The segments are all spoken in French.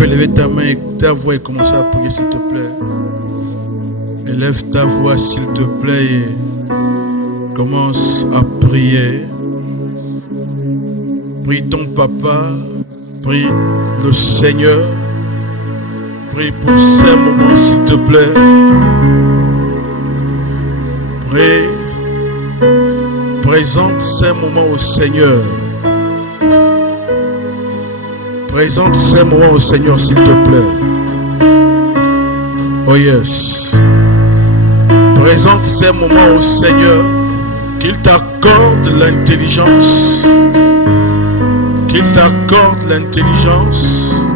peux lever ta main, ta voix et commencer à prier, s'il te plaît. Élève ta voix, s'il te plaît, et commence à prier. Prie ton papa, prie le Seigneur. Prie pour ces moments, s'il te plaît. Prie. Présente ces moments au Seigneur. Présente ces moments au Seigneur, s'il te plaît. Oh yes. Présente ces moments au Seigneur. Qu'il t'accorde l'intelligence. Qu'il t'accorde l'intelligence.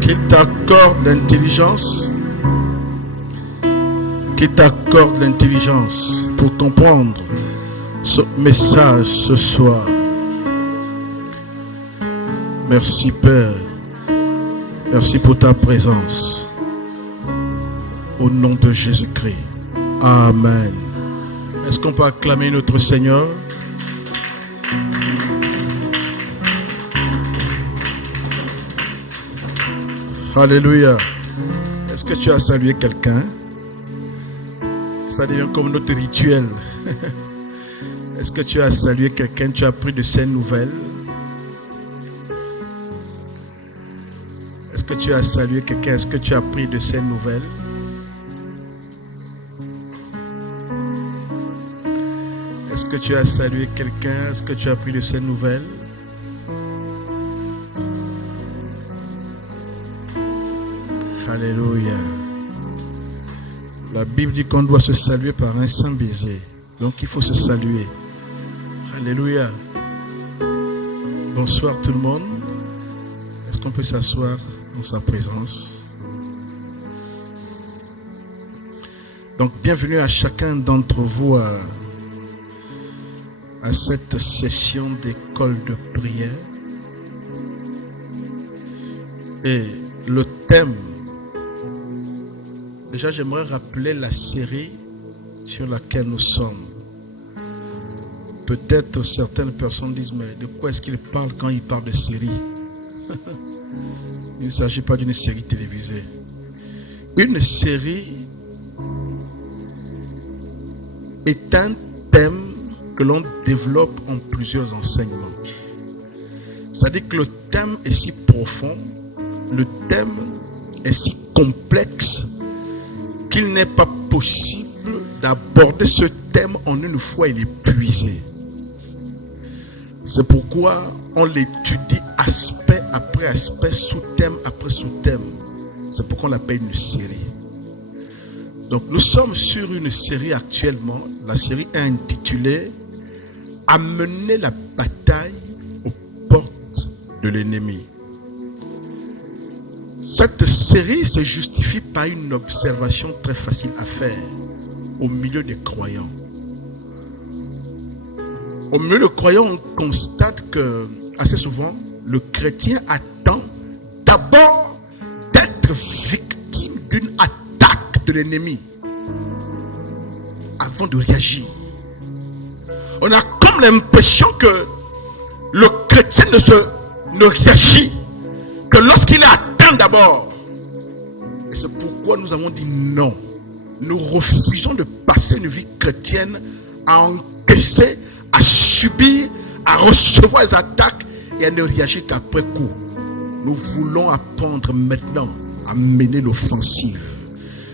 Qu'il t'accorde l'intelligence. Qu'il t'accorde l'intelligence pour comprendre ce message ce soir. Merci Père. Merci pour ta présence. Au nom de Jésus-Christ. Amen. Est-ce qu'on peut acclamer notre Seigneur? Alléluia. Est-ce que tu as salué quelqu'un? Ça devient comme notre rituel. Est-ce que tu as salué quelqu'un? Tu as pris de ses nouvelles? Est-ce que tu as salué quelqu'un? Est-ce que tu as pris de ses nouvelles? Est-ce que tu as salué quelqu'un? Est-ce que tu as pris de ses nouvelles? Alléluia. La Bible dit qu'on doit se saluer par un saint baiser. Donc il faut se saluer. Alléluia. Bonsoir tout le monde. Est-ce qu'on peut s'asseoir dans sa présence? Donc bienvenue à chacun d'entre vous à cette session d'école de prière. Et le thème, déjà j'aimerais rappeler la série sur laquelle nous sommes. Peut-être certaines personnes disent, mais de quoi est-ce qu'il parle quand il parle de série? Il ne s'agit pas d'une série télévisée. Une série est un thème que l'on développe en plusieurs enseignements. C'est-à-dire que le thème est si profond, le thème est si complexe qu'il n'est pas possible d'aborder ce thème en une fois et l'épuiser. C'est pourquoi on l'étudie aspect après aspect, sous-thème après sous-thème. C'est pourquoi on l'appelle une série. Donc nous sommes sur une série actuellement. La série est intitulée « Amener la bataille aux portes de l'ennemi ». Cette série se justifie par une observation très facile à faire au milieu des croyants. Au milieu des croyants, on constate que assez souvent, le chrétien attend d'abord d'être victime d'une attaque de l'ennemi avant de réagir. On a comme l'impression que le chrétien ne réagit que lorsqu'il est atteint d'abord. Et c'est pourquoi nous avons dit non. Nous refusons de passer une vie chrétienne à encaisser, à subir, à recevoir les attaques et à ne réagir qu'après coup. Nous voulons apprendre maintenant à mener l'offensive.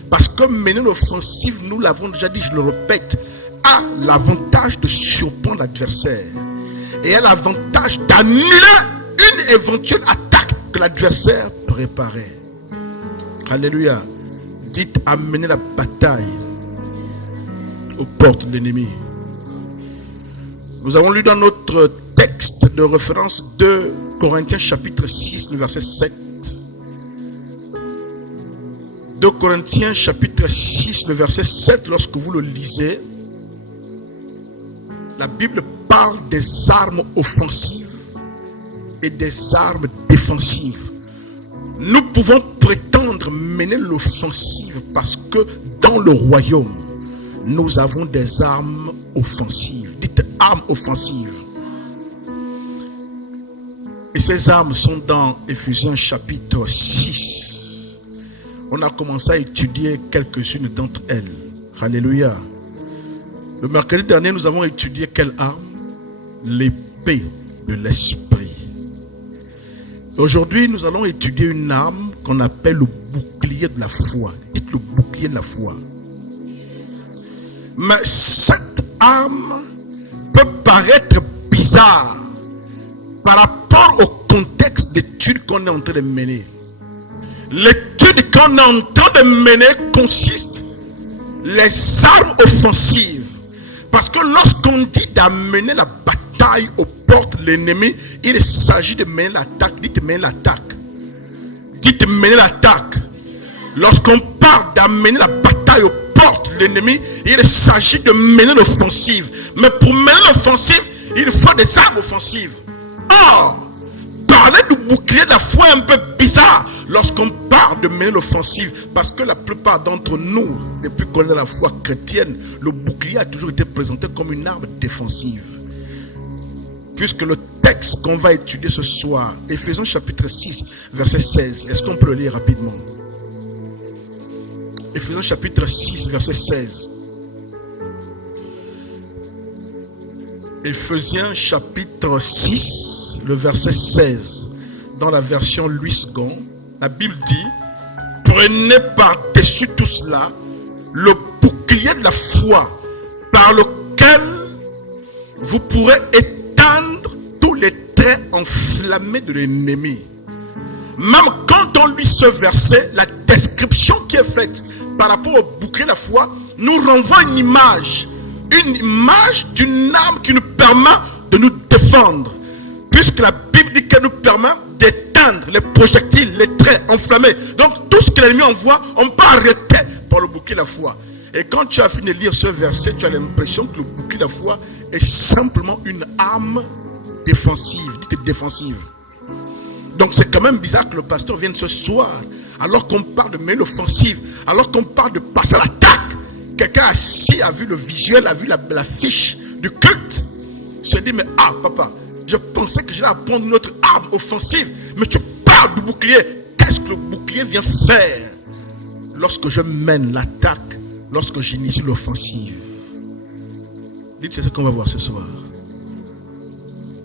Parce que mener l'offensive, nous l'avons déjà dit, je le répète, a l'avantage de surprendre l'adversaire et a l'avantage d'annuler une éventuelle attaque que l'adversaire préparait. Alléluia. Dites amener la bataille aux portes de l'ennemi. Nous avons lu dans notre texte de référence 2 Corinthiens chapitre 6, le verset 7. 2 Corinthiens chapitre 6, le verset 7, lorsque vous le lisez, la Bible parle des armes offensives et des armes défensives. Nous pouvons prétendre mener l'offensive parce que dans le royaume, nous avons des armes offensives. Dites armes offensives. Et ces armes sont dans Éphésiens chapitre 6. On a commencé à étudier quelques-unes d'entre elles. Alléluia. Le mercredi dernier, nous avons étudié quelle arme? L'épée de l'esprit. Aujourd'hui, nous allons étudier une arme qu'on appelle le bouclier de la foi. Dites le bouclier de la foi. Mais cette arme peut paraître bizarre par rapport au contexte d'étude qu'on est en train de mener. L'étude qu'on est en train de mener consiste les armes offensives. Parce que lorsqu'on dit d'amener la bataille aux portes de l'ennemi, il s'agit de mener l'attaque. Dites mener l'attaque. Dites mener l'attaque. Lorsqu'on parle d'amener la bataille aux portes de l'ennemi, il s'agit de mener l'offensive. Mais pour mener l'offensive, il faut des armes offensives. Or, parler du bouclier de la foi est un peu bizarre lorsqu'on parle de mener l'offensive, parce que la plupart d'entre nous, depuis qu'on est la foi chrétienne, le bouclier a toujours été présenté comme une arme défensive. Puisque le texte qu'on va étudier ce soir, Éphésiens chapitre 6, verset 16, est-ce qu'on peut le lire rapidement? Éphésiens chapitre 6, verset 16. Éphésiens chapitre 6, le verset 16, dans la version Louis II, la Bible dit: prenez par-dessus tout cela le bouclier de la foi, par lequel vous pourrez éteindre tous les traits enflammés de l'ennemi. Même quand on lit ce verset, la description qui est faite par rapport au bouclier de la foi nous renvoie une image d'une arme qui nous permet de nous défendre, puisque la Bible dit qu'elle nous permet d'éteindre les projectiles, les traits enflammés. Donc tout ce que l'ennemi envoie, on peut arrêter par le bouclier de la foi. Et quand tu as fini de lire ce verset, tu as l'impression que le bouclier de la foi est simplement une arme défensive. Dites défensive. Donc c'est quand même bizarre que le pasteur vienne ce soir, alors qu'on parle de mener l'offensive, alors qu'on parle de passer à l'attaque. Quelqu'un assis a vu le visuel, a vu la fiche du culte, se dit: mais papa, je pensais que j'allais apprendre une autre arme offensive, mais tu parles du bouclier. Qu'est-ce que le bouclier vient faire lorsque je mène l'attaque, lorsque j'initie l'offensive? Dites, c'est ce qu'on va voir ce soir.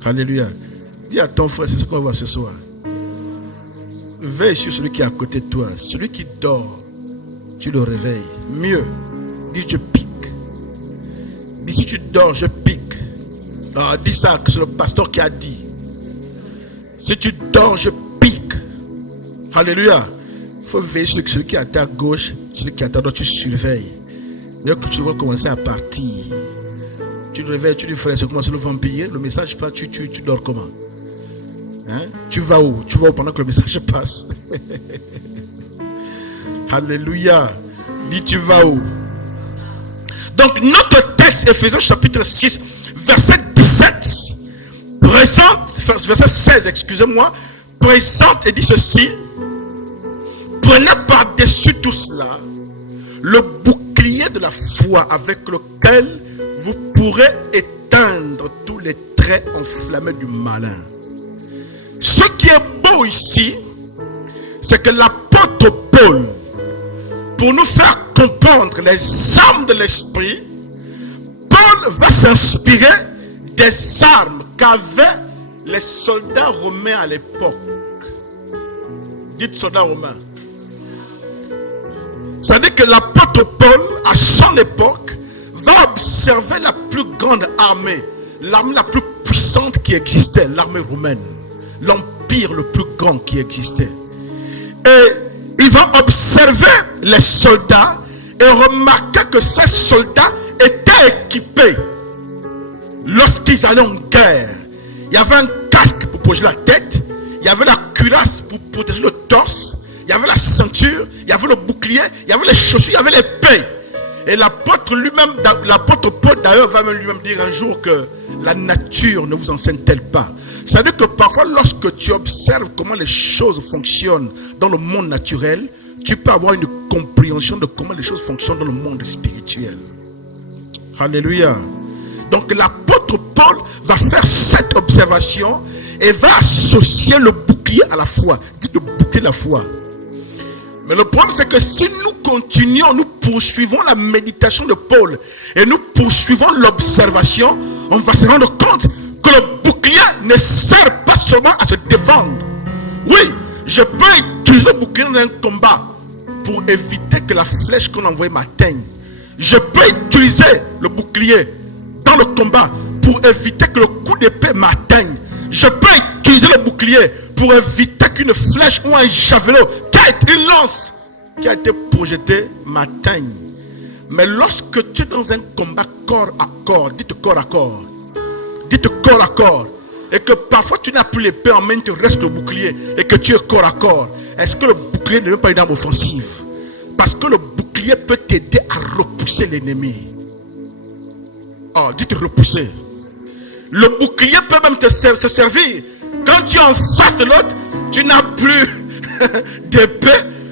Alléluia. Dis à ton frère, c'est ce qu'on va voir ce soir. Veille sur celui qui est à côté de toi. Celui qui dort, tu le réveilles. Mieux, dis: je pique. Dis: si tu dors, je pique. Dis ça, que c'est le pasteur qui a dit. Si tu dors, je pique. Alléluia. Il faut veiller sur celui qui est à ta gauche, celui qui est à ta droite, tu surveilles. Dès que tu vas commencer à partir, tu te réveilles, tu dis: frère, c'est comment, c'est le vampire? Le message passe, tu dors comment? Hein? Tu vas où? Tu vas où pendant que le message passe? Alléluia. Dis: tu vas où? Donc notre texte, Éphésiens chapitre 6, verset 17, verset 16, excusez-moi, présente et dit ceci: prenez par-dessus tout cela le bouclier de la foi, avec lequel vous pourrez éteindre tous les traits enflammés du malin. Ce qui est beau ici, c'est que l'apôtre Paul, pour nous faire comprendre les armes de l'esprit, Paul va s'inspirer des armes qu'avaient les soldats romains à l'époque. Dites soldats romains. C'est-à-dire que l'apôtre Paul, à son époque, va observer la plus grande armée, l'armée la plus puissante qui existait, l'armée romaine, l'empire le plus grand qui existait. Et il va observer les soldats et remarquer que ces soldats étaient équipés lorsqu'ils allaient en guerre. Il y avait un casque pour protéger la tête, il y avait la cuirasse pour protéger le torse, il y avait la ceinture, il y avait le bouclier, il y avait les chaussures, il y avait l'épée. Et l'apôtre lui-même, l'apôtre Paul d'ailleurs va même lui-même dire un jour que la nature ne vous enseigne-t-elle pas? C'est-à-dire que parfois lorsque tu observes comment les choses fonctionnent dans le monde naturel, tu peux avoir une compréhension de comment les choses fonctionnent dans le monde spirituel. Alléluia. Donc l'apôtre Paul va faire cette observation et va associer le bouclier à la foi. Dites le bouclier de la foi. Mais le problème, c'est que si nous continuons, nous poursuivons la méditation de Paul et nous poursuivons l'observation, on va se rendre compte que le bouclier ne sert pas seulement à se défendre. Oui, je peux utiliser le bouclier dans un combat pour éviter que la flèche qu'on envoie m'atteigne. Je peux utiliser le bouclier dans le combat pour éviter que le coup d'épée m'atteigne. Je peux utiliser le bouclier pour éviter qu'une flèche ou un javelot, une lance qui a été projetée m'atteigne. Mais lorsque tu es dans un combat corps à corps, dites corps à corps, et que parfois tu n'as plus l'épée en main, il te reste le bouclier, et que tu es corps à corps, est-ce que le bouclier ne veut pas une arme offensive? Parce que le bouclier peut t'aider à repousser l'ennemi. Oh, dites repousser. Le bouclier peut même se servir. Quand tu es en face de l'autre, tu n'as plus d'épée,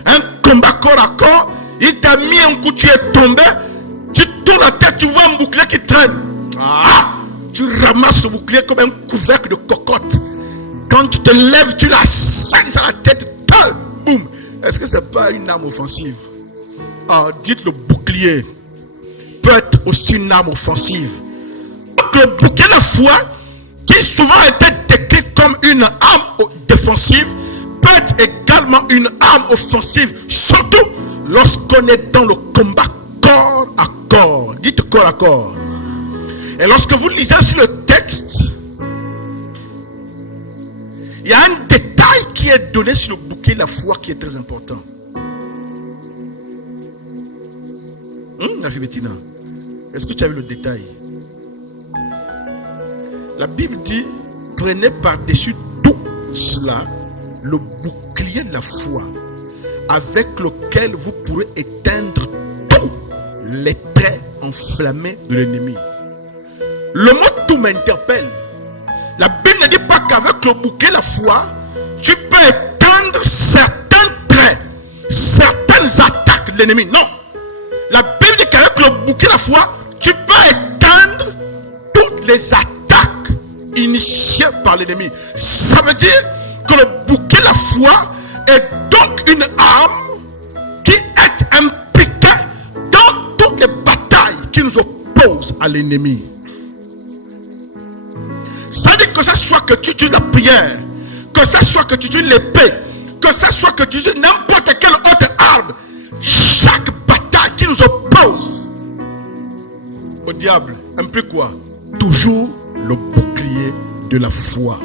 un combat corps à corps, il t'a mis un coup, tu es tombé, tu tournes la tête, tu vois un bouclier qui traîne. Tu ramasses le bouclier comme un couvercle de cocotte. Quand tu te lèves, tu la saignes sur la tête, boum. Est-ce que ce n'est pas une arme offensive? Dites le bouclier peut être aussi une arme offensive. Donc le bouclier de la foi, qui souvent a été décrit comme une arme défensive, peut être également une arme offensive, surtout lorsqu'on est dans le combat corps à corps. Dites corps à corps. Et lorsque vous lisez sur le texte, il y a un détail qui est donné sur le bouclier de la foi qui est très important. Bettina, est-ce que tu as vu le détail? La Bible dit, prenez par-dessus tout cela le bouclier de la foi, avec lequel vous pourrez éteindre tous les traits enflammés de l'ennemi. Le mot tout m'interpelle. La Bible ne dit pas qu'avec le bouclier de la foi, tu peux éteindre certains traits, certaines attaques de l'ennemi. Non. La Bible dit qu'avec le bouclier de la foi, tu peux éteindre toutes les attaques initiées par l'ennemi. Ça veut dire que le bouclier de la foi est donc une arme qui est impliquée dans toutes les batailles qui nous opposent à l'ennemi. Ça veut dire que ce soit que tu utilises la prière, que ce soit que tu utilises l'épée, que ce soit que tu utilises n'importe quelle autre arme, chaque bataille qui nous oppose au diable implique quoi? Toujours le bouclier de la foi.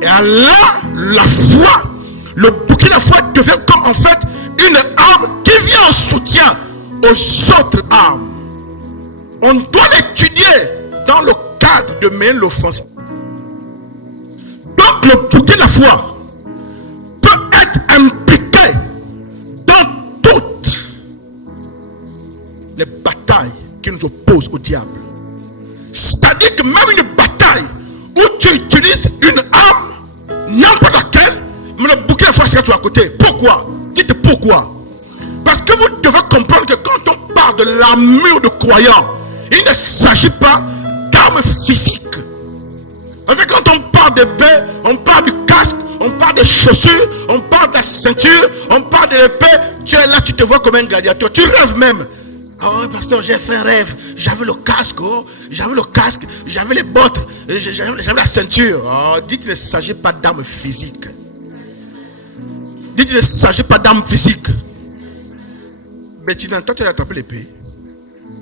Et alors, la foi, le bouclier de la foi devient comme en fait une arme qui vient en soutien aux autres armes. On doit l'étudier dans le cadre de mener l'offensive. Donc le bouclier de la foi peut être impliqué dans toutes les batailles qui nous opposent au diable. C'est-à-dire que même une bataille où tu utilises une arme, n'importe laquelle, mais le bouclier de la foi sera à côté. Pourquoi? Dites pourquoi. Parce que vous devez comprendre que quand on parle de l'armure de croyants, il ne s'agit pas d'armes physiques. Parce que quand on parle d'épée, on parle du casque, on parle des chaussures, on parle de la ceinture, on parle de l'épée. Tu es là, tu te vois comme un gladiateur. Tu rêves même. Oh, pasteur, j'ai fait un rêve. J'avais le casque, j'avais les bottes, j'avais la ceinture. Oh, dites qu'il ne s'agit pas d'armes physiques. Dites qu'il ne s'agit pas d'armes physiques. Mais tu toi, tu as attrapé l'épée.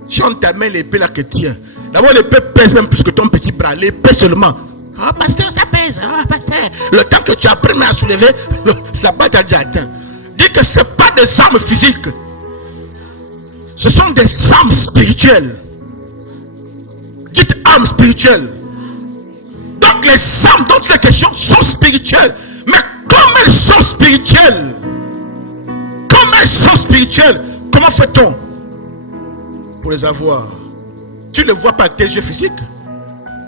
Si on t'amène l'épée là que tiens, d'abord l'épée pèse même plus que ton petit bras. L'épée seulement. Ah, pasteur, ça pèse. Ah, pasteur. Le temps que tu as pris à soulever, la balle t'a déjà atteint. Dis que ce n'est pas des armes physiques. Ce sont des armes spirituelles. Dites armes spirituelles. Donc les armes dont il est question sont spirituelles. Mais comme elles sont spirituelles, comment fait-on pour les avoir? Tu ne les vois pas avec tes yeux physiques.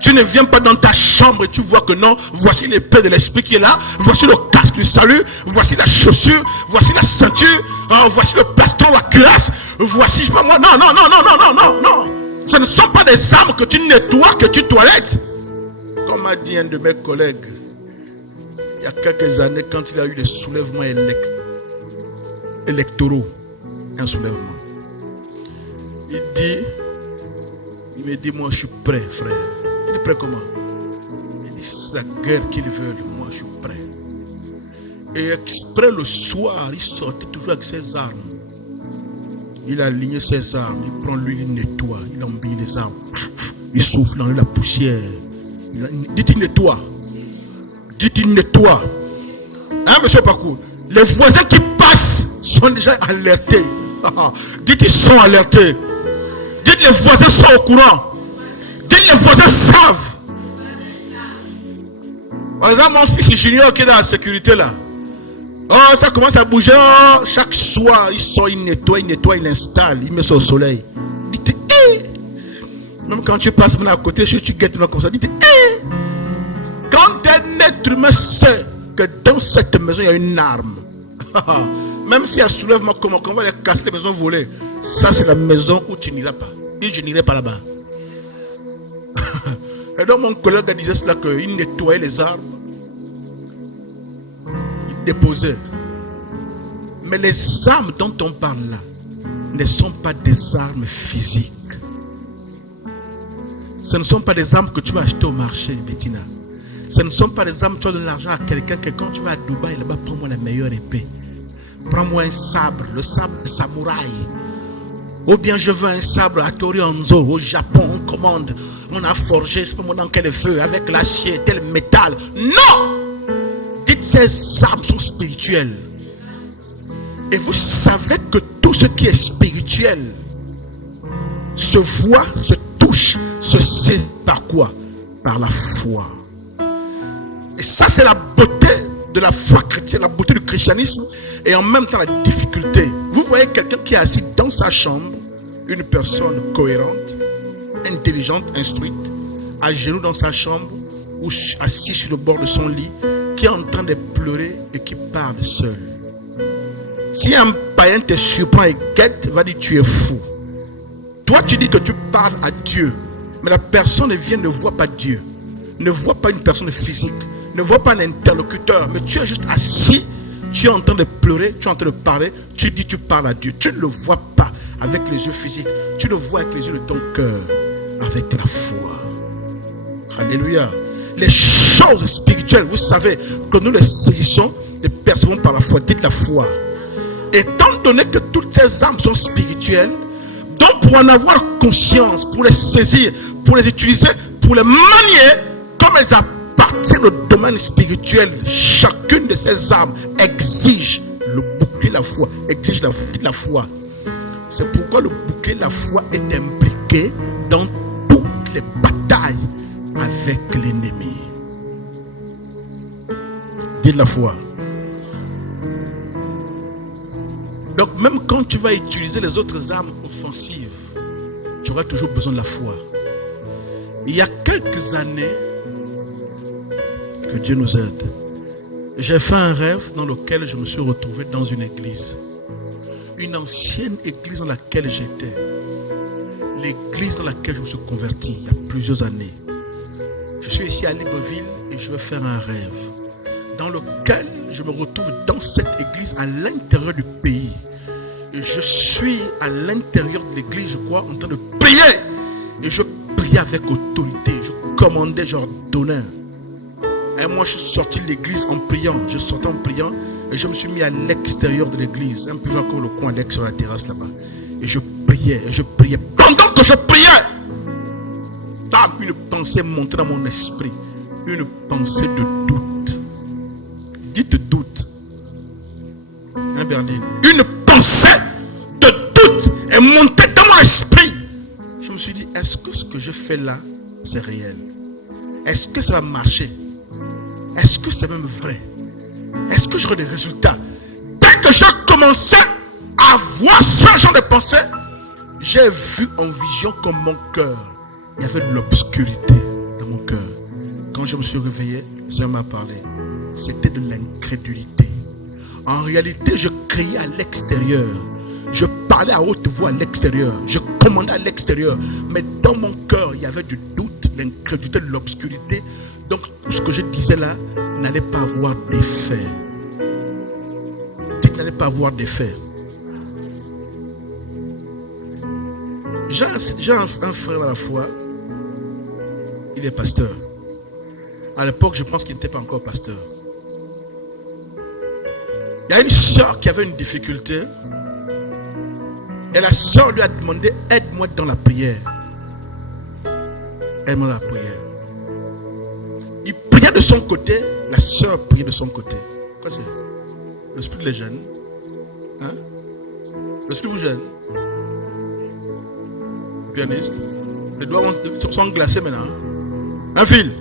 Tu ne viens pas dans ta chambre et tu vois que non, voici l'épée de l'esprit qui est là, voici le casque du salut, voici la chaussure, voici la ceinture, voici le plastron, la cuirasse, voici, je sais pas moi, non. Ce ne sont pas des armes que tu nettoies, que tu toilettes. Comme a dit un de mes collègues, Il y a quelques années, quand il a eu des soulèvements électoraux, un soulèvement, il me dit, moi je suis prêt, frère. Il est prêt comment? Il dit, c'est la guerre qu'ils veulent, moi je suis prêt. Et exprès le soir, il sortait toujours avec ses armes. Il a aligné ses armes, il prend lui, il nettoie, il embille les armes. Il souffle dans la poussière. Dites, il nettoie. Dites, il nettoie. Hein, monsieur Pakou? Les voisins qui passent sont déjà alertés. Dites, ils sont alertés. Dites, les voisins sont au courant. Dites, les voisins savent. Par exemple, mon fils junior qui est dans la sécurité là. Oh, ça commence à bouger. Oh, chaque soir, il sort, il nettoie, il installe, il met ça au soleil. Dites, même quand tu passes à côté, tu guettes comme ça. Dites, quand un être humain sait que dans cette maison, il y a une arme, même s'il y a soulèvement, comment on va les casser les maisons volées, ça c'est la maison où tu n'iras pas. Et je n'irai pas là-bas. Et donc mon collègue disait cela, qu'il nettoyait les armes. Déposé. Mais les armes dont on parle là ne sont pas des armes physiques. Ce ne sont pas des armes que tu vas acheter au marché, Bettina. Ce ne sont pas des armes que tu vas donner l'argent à quelqu'un que quand tu vas à Dubaï, là-bas, prends-moi la meilleure épée. Prends-moi un sabre, le sabre de samouraï. Ou bien je veux un sabre à Tori Hanzo, au Japon, on commande, on a forgé, c'est pas moi dans quel feu, avec l'acier, tel métal. Non! Dites, ces armes sont spirituelles. Et vous savez que tout ce qui est spirituel se voit, se touche, se sait par quoi? Par la foi. Et ça, c'est la beauté de la foi chrétienne, la beauté du christianisme, et en même temps la difficulté. Vous voyez quelqu'un qui est assis dans sa chambre, une personne cohérente, intelligente, instruite, à genoux dans sa chambre, ou assis sur le bord de son lit, qui est en train de pleurer et qui parle seul. Si un païen te surprend et guette, va dire tu es fou. Toi tu dis que tu parles à Dieu, mais la personne ne voit pas Dieu, ne voit pas une personne physique, ne voit pas un interlocuteur, mais tu es juste assis, tu es en train de pleurer, tu es en train de parler, tu dis tu parles à Dieu. Tu ne le vois pas avec les yeux physiques, tu le vois avec les yeux de ton cœur, avec la foi. Alléluia. Les choses spirituelles, vous savez que nous les saisissons, les percevons par la foi. Dites la foi. Étant donné que toutes ces âmes sont spirituelles, donc pour en avoir conscience, pour les saisir, pour les utiliser, pour les manier, comme elles appartiennent au domaine spirituel, chacune de ces âmes exige le bouclier de la foi, exige la foi. C'est pourquoi le bouclier de la foi est impliqué dans toutes les batailles avec l'ennemi. Dites la foi. Donc même quand tu vas utiliser les autres armes offensives, tu auras toujours besoin de la foi. Il y a quelques années, que Dieu nous aide, j'ai fait un rêve dans lequel je me suis retrouvé dans une église. Une ancienne église dans laquelle j'étais. L'église dans laquelle je me suis converti il y a plusieurs années. Je suis ici à Libreville et je vais faire un rêve dans lequel je me retrouve dans cette église à l'intérieur du pays. Et je suis à l'intérieur de l'église, je crois, en train de prier. Et je priais avec autorité. Je commandais, j'ordonnais. Et moi, je suis sorti de l'église en priant. Je sortais en priant et je me suis mis à l'extérieur de l'église. Un peu comme le coin sur la terrasse là-bas. Et je priais, et je priais. Pendant que je priais, une pensée montait dans mon esprit. Une pensée de doute. Dites doute. Hein, Bernine? Une pensée de doute est montée dans mon esprit. Je me suis dit, est-ce que ce que je fais là, c'est réel? Est-ce que ça va marcher? Est-ce que c'est même vrai? Est-ce que j'aurai des résultats? Dès que j'ai commencé à avoir ce genre de pensée, j'ai vu en vision comme mon cœur, il y avait de l'obscurité dans mon cœur. Quand je me suis réveillé, le Seigneur m'a parlé. C'était de l'incrédulité. En réalité, je criais à l'extérieur. Je parlais à haute voix à l'extérieur. Je commandais à l'extérieur. Mais dans mon cœur, il y avait du doute, l'incrédulité, de l'obscurité. Donc, tout ce que je disais là n'allez pas avoir d'effet. Dites, n'allez pas avoir d'effet. J'ai un frère à la foi. Il est pasteur. À l'époque, je pense qu'il n'était pas encore pasteur. Il y a une soeur qui avait une difficulté. Et la soeur lui a demandé, aide-moi dans la prière. Aide-moi dans la prière. Il priait de son côté, la soeur priait de son côté. Quoi c'est? L'esprit les jeunes. Hein? L'esprit vous gêne. Pianiste. Les doigts sont glacés maintenant. Un fil.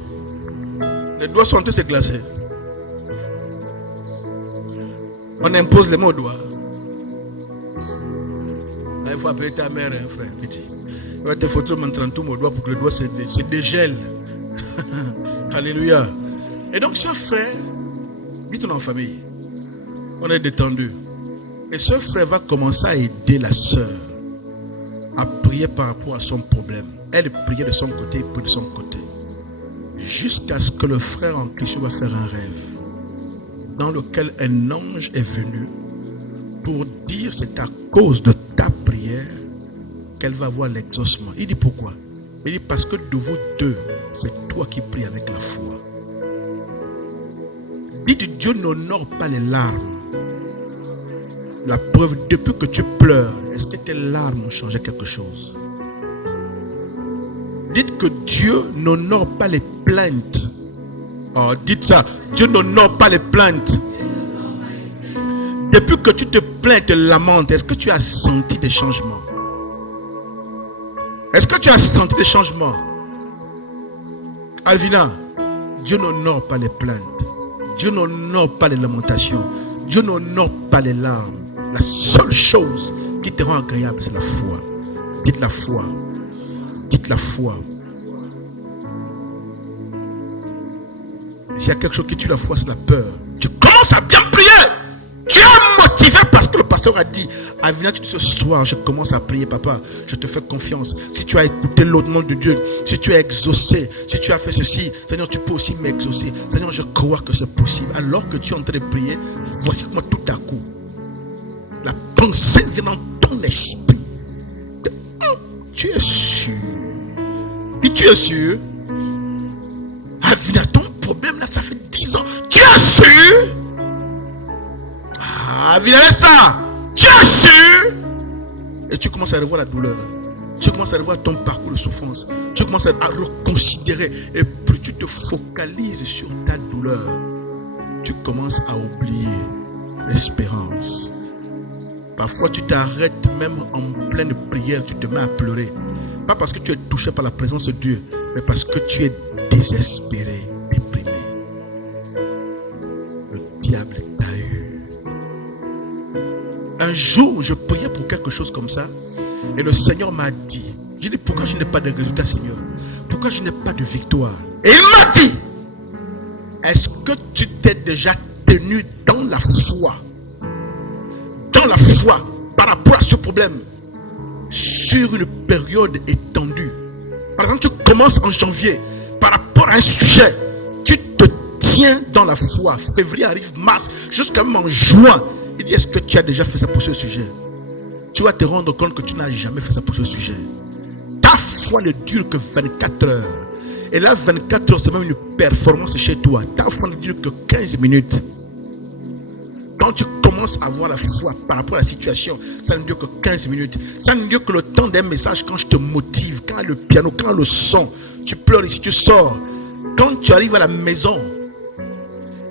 Les doigts sont tous glacés. On impose les mains aux doigts. Il faut appeler ta mère, hein, frère, petit. Il va te foutre maintenant tout mon doigt pour que le doigt se dégèle. Alléluia. Et donc, ce frère, dites-nous en famille, on est détendu. Et ce frère va commencer à aider la soeur à prier par rapport à son problème. Elle priait de son côté, il priait de son côté. Jusqu'à ce que le frère en question va faire un rêve dans lequel un ange est venu pour dire c'est à cause de ta prière qu'elle va avoir l'exaucement. Il dit pourquoi? Il dit parce que de vous deux, c'est toi qui pries avec la foi. Dites, Dieu n'honore pas les larmes. La preuve, depuis que tu pleures, est-ce que tes larmes ont changé quelque chose? Dites que Dieu n'honore pas les plaintes. Oh, dites ça. Dieu n'honore pas les plaintes. Depuis que tu te plains, te lamentes, est-ce que tu as senti des changements? Est-ce que tu as senti des changements? Alvina, Dieu n'honore pas les plaintes. Dieu n'honore pas les lamentations. Dieu n'honore pas les larmes. La seule chose qui te rend agréable, c'est la foi. Dites la foi. Dites la foi. S'il y a quelque chose qui tue la foi, c'est la peur. Tu commences à bien prier. Tu es motivé parce que le pasteur a dit, Avina, ce soir, je commence à prier, papa. Je te fais confiance. Si tu as écouté l'autre nom de Dieu, si tu as exaucé, si tu as fait ceci, Seigneur, tu peux aussi m'exaucer. Seigneur, je crois que c'est possible. Alors que tu es en train de prier, voici comment tout à coup, la pensée vient dans ton esprit. Tu es sûr. Et tu es sûr. Avina, ton problème là, ça fait 10 ans. Tu es sûr. Avina, laisse ça. Tu es sûr. Et tu commences à revoir la douleur. Tu commences à revoir ton parcours de souffrance. Tu commences à reconsidérer. Et plus tu te focalises sur ta douleur, tu commences à oublier l'espérance. Parfois, tu t'arrêtes même en pleine prière, tu te mets à pleurer. Pas parce que tu es touché par la présence de Dieu, mais parce que tu es désespéré, déprimé. Le diable t'a eu. Un jour, je priais pour quelque chose comme ça, et le Seigneur m'a dit, j'ai dit, pourquoi je n'ai pas de résultat, Seigneur? Pourquoi je n'ai pas de victoire? Et il m'a dit, est-ce que tu t'es déjà tenu dans la foi? Dans la foi, par rapport à ce problème, sur une période étendue. Par exemple, tu commences en janvier, par rapport à un sujet, tu te tiens dans la foi. Février arrive, mars, jusqu'à même en juin. Il dit, est-ce que tu as déjà fait ça pour ce sujet? Tu vas te rendre compte que tu n'as jamais fait ça pour ce sujet. Ta foi ne dure que 24 heures. Et là, 24 heures, c'est même une performance chez toi. Ta foi ne dure que 15 minutes. Quand tu commences à avoir la foi par rapport à la situation, ça ne dure que 15 minutes. Ça ne dure que le temps d'un message quand je te motive, quand le piano, quand le son, tu pleures ici, tu sors. Quand tu arrives à la maison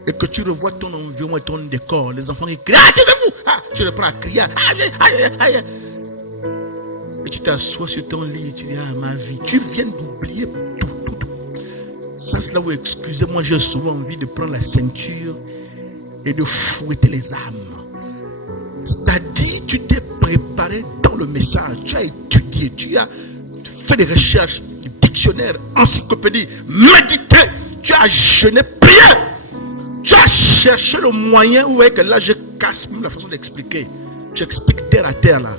et que tu revois ton environnement et ton décor, les enfants ils crient, tu les prends à crier, et tu t'assois sur ton lit et tu dis, ma vie, tu viens d'oublier tout. Ça c'est là où, excusez-moi, j'ai souvent envie de prendre la ceinture et de fouetter les âmes. C'est-à-dire, tu t'es préparé dans le message, tu as étudié, tu as fait des recherches, dictionnaires, encyclopédies, médité, tu as jeûné, prié, tu as cherché le moyen. Vous voyez que là, je casse même la façon d'expliquer. J'explique terre à terre là.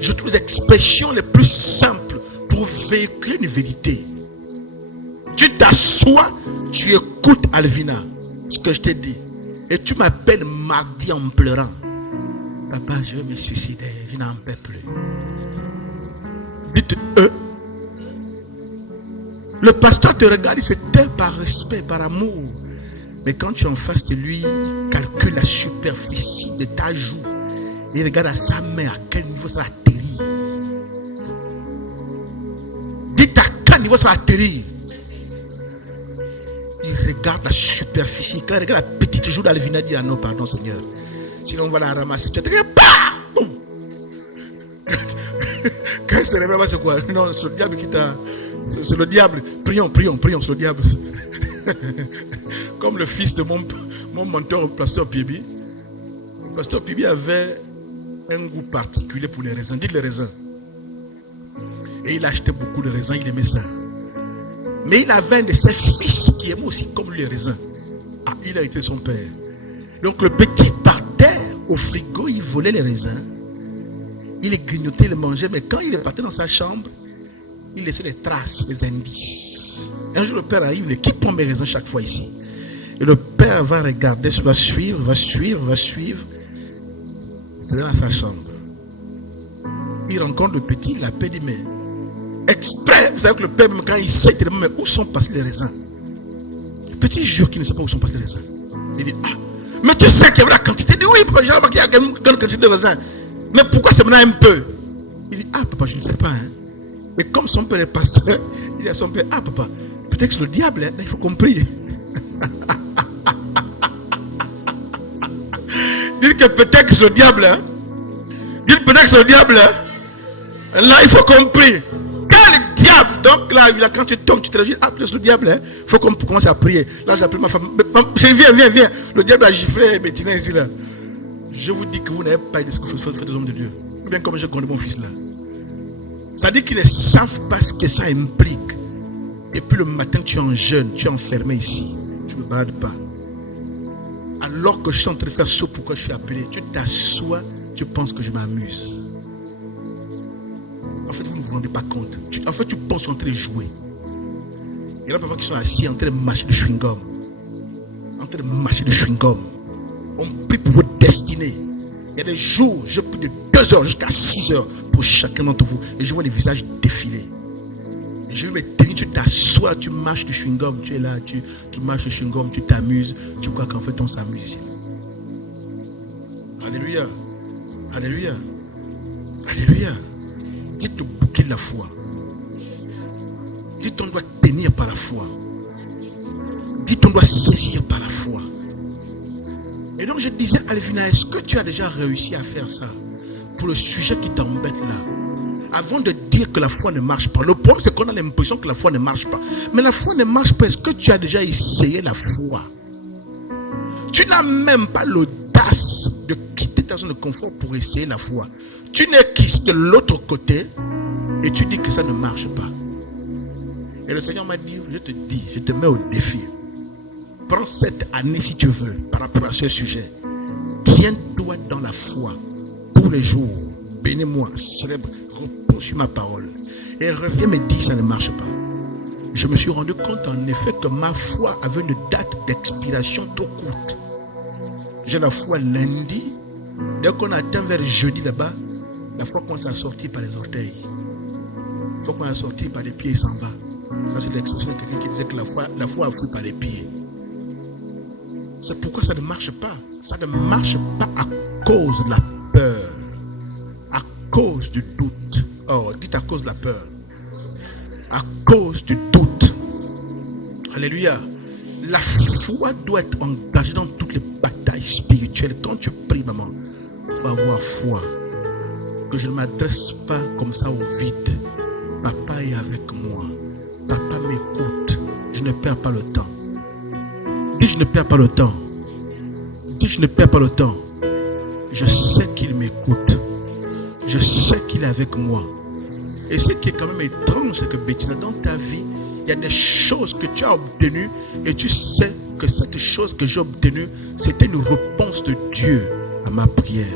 Je trouve les expressions les plus simples pour véhiculer une vérité. Tu t'assois, tu écoutes Alvina. ce que je t'ai dit. Et tu m'appelles mardi en pleurant. Papa, je vais me suicider, je n'en peux plus. Dites le pasteur te regarde, il se tait par respect, par amour. Mais quand tu es en face de lui, il calcule la superficie de ta joue. Il regarde à sa main à quel niveau ça va atterrir. Dites à quel niveau ça va atterrir. Il regarde la superficie. Quand il regarde la petite joue d'Alvina, il dit ah non, pardon Seigneur. Sinon on va la ramasser. Tu vas te dire, quand il se réveille, c'est quoi? Non, c'est le diable qui t'a. C'est le diable. Prions, c'est le diable. Comme le fils de mon mentor, le pasteur Pibi. Le pasteur Pibi avait un goût particulier pour les raisins. Dites les raisins. Et il achetait beaucoup de raisins, il aimait ça. Mais il avait un de ses fils qui aimait aussi comme les raisins. Ah, il a été son père. Donc le petit partait au frigo, il volait les raisins. Il les grignotait, il les mangeait. Mais quand il est parti dans sa chambre, il laissait les traces, les indices. Un jour, le père arrive, il dit, qui prend mes raisins chaque fois ici? Et le père va regarder, va suivre. C'est dans sa chambre. Il rencontre le petit, il l'appelle, il dit, mais exprès, vous savez que le père, même quand il sait, il demande, mais où sont passés les raisins? Le petit jure qu'il ne sait pas où sont passés les raisins. Il dit, ah, mais tu sais qu'il y avait la quantité. Il dit, oui, papa, j'ai remarqué qu'il y a une grande quantité de raisins. Mais pourquoi c'est maintenant un peu? Il dit, ah, papa, je ne sais pas. Hein. Et comme son père est pasteur, il dit à son père, ah, papa, peut-être que c'est le diable, hein, il faut qu'on prie. Dites que peut-être que c'est le diable. Hein. Dites peut-être que c'est le diable. Hein. Là, il faut qu'on prie. Quel diable? Donc là, quand tu tombes, tu te dis, ah, c'est le diable. Il faut qu'on commence à prier. Là, j'ai appelé ma femme. Viens. Le diable a giflé Bettina ici, là. Je vous dis que vous n'avez pas idée de ce que vous faites aux hommes de Dieu. Ou bien comme j'ai connu mon fils là. Ça dit qu'ils ne savent pas ce que ça implique. Et puis le matin, tu es en jeûne, tu es enfermé ici. Tu ne me balades pas. Alors que je suis en train de faire ce pourquoi je suis appelé, tu t'assois, tu penses que je m'amuse. En fait, vous ne vous rendez pas compte. En fait, tu penses qu'on est en train de jouer. Il y a des gens qui sont assis en train de mâcher du chewing-gum. On prie pour votre destinée. Il y a des jours, je prie de 2 heures jusqu'à 6 heures pour chacun d'entre vous. Et je vois les visages défiler. Et je vais me tenir, tu t'assois, tu marches du chewing-gum, tu es là, tu marches du chewing-gum, tu t'amuses. Tu crois qu'en fait on s'amuse ici. Alléluia. Alléluia. Alléluia. Dites au bouquet de la foi. Dites on doit tenir par la foi. Dites on doit saisir par la foi. Et donc je disais, Alvina, est-ce que tu as déjà réussi à faire ça pour le sujet qui t'embête là? Avant de dire que la foi ne marche pas. Le problème c'est qu'on a l'impression que la foi ne marche pas. Mais la foi ne marche pas. Est-ce que tu as déjà essayé la foi? Tu n'as même pas l'audace de quitter ta zone de confort pour essayer la foi. Tu n'es qu'ici de l'autre côté et tu dis que ça ne marche pas. Et le Seigneur m'a dit, je te dis, je te mets au défi. Prends cette année si tu veux par rapport à ce sujet. Tiens-toi dans la foi tous les jours. Bénis-moi, célèbre, repose sur ma parole. Et reviens me dire ça ne marche pas. Je me suis rendu compte en effet que ma foi avait une date d'expiration trop courte. J'ai la foi lundi. Dès qu'on atteint vers jeudi là-bas, la foi commence à sortir par les orteils. La foi commence à sortir par les pieds et s'en va. Ça c'est l'expression de quelqu'un qui disait que la foi a fui par les pieds. C'est pourquoi ça ne marche pas. Ça ne marche pas à cause de la peur. À cause du doute. Oh, dites à cause de la peur. À cause du doute. Alléluia. La foi doit être engagée dans toutes les batailles spirituelles. Quand tu pries, maman, il faut avoir foi. Que je ne m'adresse pas comme ça au vide. Papa est avec moi. Papa m'écoute. Je ne perds pas le temps. Dis, je ne perds pas le temps. Dis, je ne perds pas le temps. Je sais qu'il m'écoute. Je sais qu'il est avec moi. Et ce qui est quand même étrange, c'est que Bettina, dans ta vie, il y a des choses que tu as obtenues et tu sais que cette chose que j'ai obtenue, c'était une réponse de Dieu à ma prière.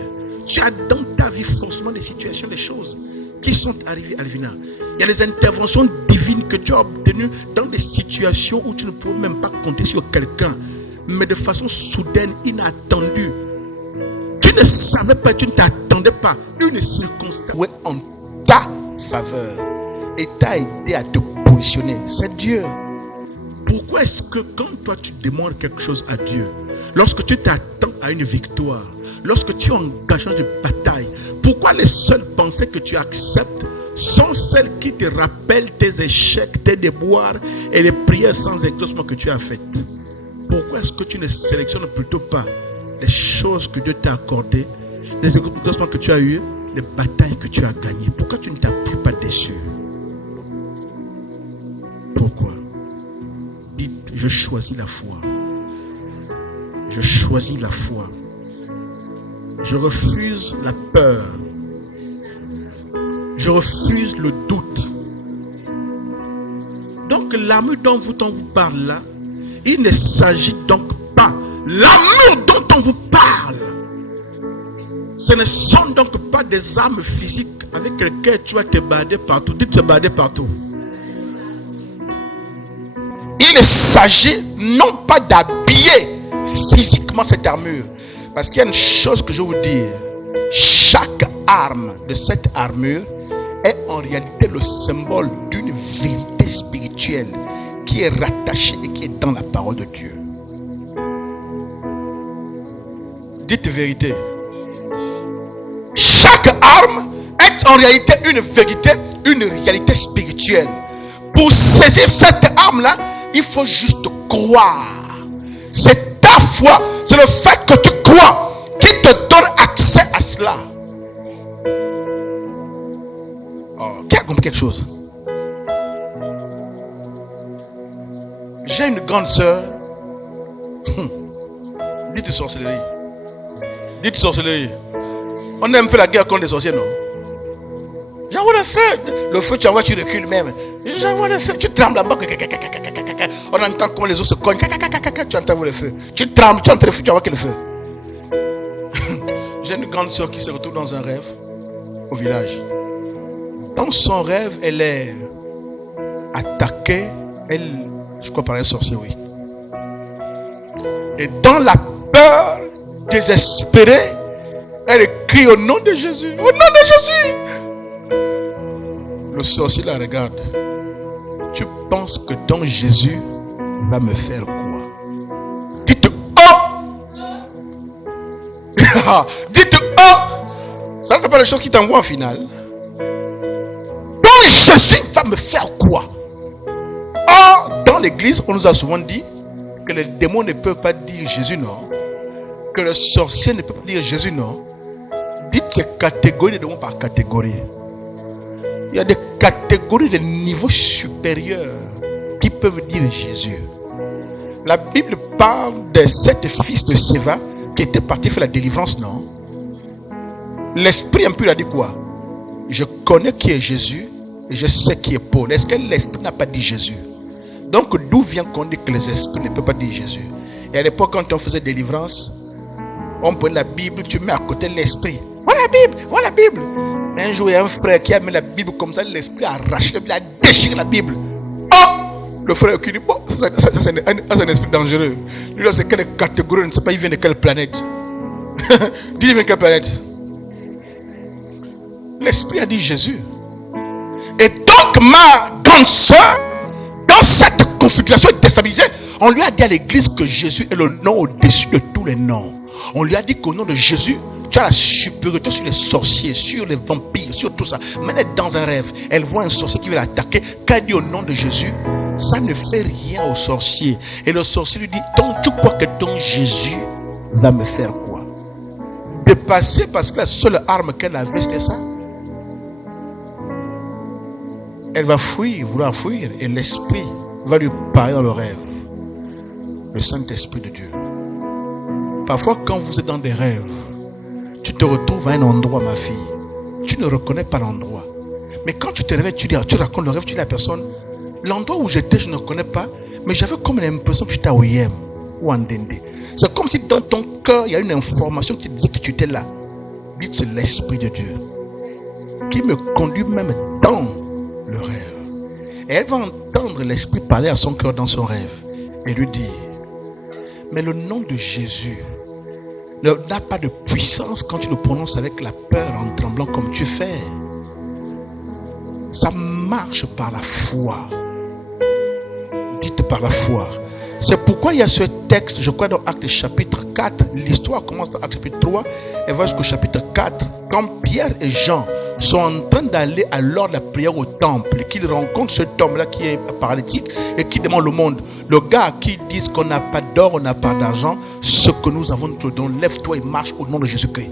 Tu as dans ta vie forcément des situations, des choses qui sont arrivées, Alvina. Il y a des interventions divines que tu as obtenues dans des situations où tu ne pouvais même pas compter sur quelqu'un. mais de façon soudaine, inattendue. Tu ne savais pas, tu ne t'attendais pas. Une circonstance en ta faveur et t'a aidé à te positionner. C'est Dieu. Pourquoi est-ce que quand toi tu demandes quelque chose à Dieu, lorsque tu t'attends à une victoire, lorsque tu es engagé dans une bataille, pourquoi les seules pensées que tu acceptes sont celles qui te rappellent tes échecs, tes déboires et les prières sans exaucement que tu as faites? Pourquoi est-ce que tu ne sélectionnes plutôt pas les choses que Dieu t'a accordées, les exaucements que tu as eus, les batailles que tu as gagnées? Pourquoi tu ne t'appuies pas dessus? Pourquoi? Dites, je choisis la foi. Je choisis la foi. Je refuse la peur. Je refuse le doute. Donc l'amour dont on vous parle là, il ne s'agit donc pas. L'amour dont on vous parle, ce ne sont donc pas des armes physiques avec lesquelles tu vas te balader partout. Dites te balader partout. Il ne s'agit non pas d'habiller physiquement cette armure. Parce qu'il y a une chose que je vais vous dire. Chaque arme de cette armure est en réalité le symbole d'une vérité spirituelle qui est rattachée et qui est dans la parole de Dieu. Dites vérité. Chaque arme est en réalité une vérité, une réalité spirituelle. Pour saisir cette arme-là, il faut juste croire. C'est ta foi, c'est le fait que tu crois qui te donne accès à cela. Oh, qui a compris quelque chose? J'ai une grande soeur. Dites sorcellerie. Dites sorcellerie. On aime faire la guerre contre les sorciers, non? J'envoie le feu. Le feu, tu envoies, tu recules même. J'envoie le feu. Tu trembles là-bas. On entend comment les autres se cognent. Tu entends le feu. Tu trembles, tu entends le feu, tu envoies le feu. J'ai une grande soeur qui se retrouve dans un rêve au village. Dans son rêve, elle est attaquée. Je crois par un sorcier, oui. Et dans la peur, désespérée, elle crie au nom de Jésus. Au nom de Jésus. Le sorcier la regarde. Tu penses que ton Jésus va me faire quoi? Dites oh. Dites oh. Ça c'est pas la chose qui t'envoie en finale. Ton Jésus va me faire quoi? Or, dans l'église, on nous a souvent dit que les démons ne peuvent pas dire Jésus non. Que le sorcier ne peut pas dire Jésus non. Dites ces catégories de démons par catégorie. Il y a des catégories de niveaux supérieurs qui peuvent dire Jésus. La Bible parle des 7 fils de Séva qui étaient partis faire la délivrance, non? L'esprit impur a dit quoi? Je connais qui est Jésus et je sais qui est Paul. Est-ce que l'esprit n'a pas dit Jésus? Donc d'où vient qu'on dit que les esprits ne peuvent pas dire Jésus? Et à l'époque, quand on faisait délivrance, on prenait la Bible, tu mets à côté l'esprit. Voilà la Bible, voilà la Bible. Un jour, il y a un frère qui a mis la Bible comme ça, l'esprit a arraché, il a déchiré la Bible. Oh! Le frère qui dit, bon, ça, c'est un esprit dangereux. Lui, là, c'est quelle catégorie, je ne sais pas, il vient de quelle planète. Dis, il vient de quelle planète? L'esprit a dit Jésus. Et donc, ma grande soeur, dans cette configuration déstabilisée, on lui a dit à l'église que Jésus est le nom au-dessus de tous les noms. On lui a dit qu'au nom de Jésus, tu as la supériorité sur les sorciers, sur les vampires, sur tout ça. Mais elle est dans un rêve. Elle voit un sorcier qui veut l'attaquer. Quand elle dit au nom de Jésus, ça ne fait rien au sorcier. Et le sorcier lui dit, donc tu crois que ton Jésus va me faire quoi? Dépasser parce que la seule arme qu'elle avait, c'était ça. Elle va fuir, vouloir fuir. Et l'esprit va lui parler dans le rêve. Le Saint-Esprit de Dieu. Parfois, quand vous êtes dans des rêves, tu te retrouves à un endroit, ma fille. Tu ne reconnais pas l'endroit. Mais quand tu te réveilles, tu racontes le rêve, tu dis à la personne, l'endroit où j'étais, je ne connais pas, mais j'avais comme l'impression que j'étais à Oyem ou en Dende. C'est comme si dans ton cœur, il y a une information qui disait que tu étais là. Dites, c'est l'Esprit de Dieu qui me conduit même dans le rêve. Et elle va entendre l'Esprit parler à son cœur dans son rêve et lui dire, Mais le nom de Jésus n'a pas de puissance quand tu le prononces avec la peur, en tremblant comme tu fais. Ça marche par la foi. Dites par la foi. C'est pourquoi il y a ce texte, je crois dans Actes chapitre 4, l'histoire commence dans Actes chapitre 3 et va jusqu'au chapitre 4, quand Pierre et Jean sont en train d'aller à l'heure de la prière au temple et qu'ils rencontrent cet homme-là qui est paralytique et qui demande au monde, le gars à qui disent qu'on n'a pas d'or, on n'a pas d'argent, ce que nous avons nous te donne, lève-toi et marche au nom de Jésus-Christ.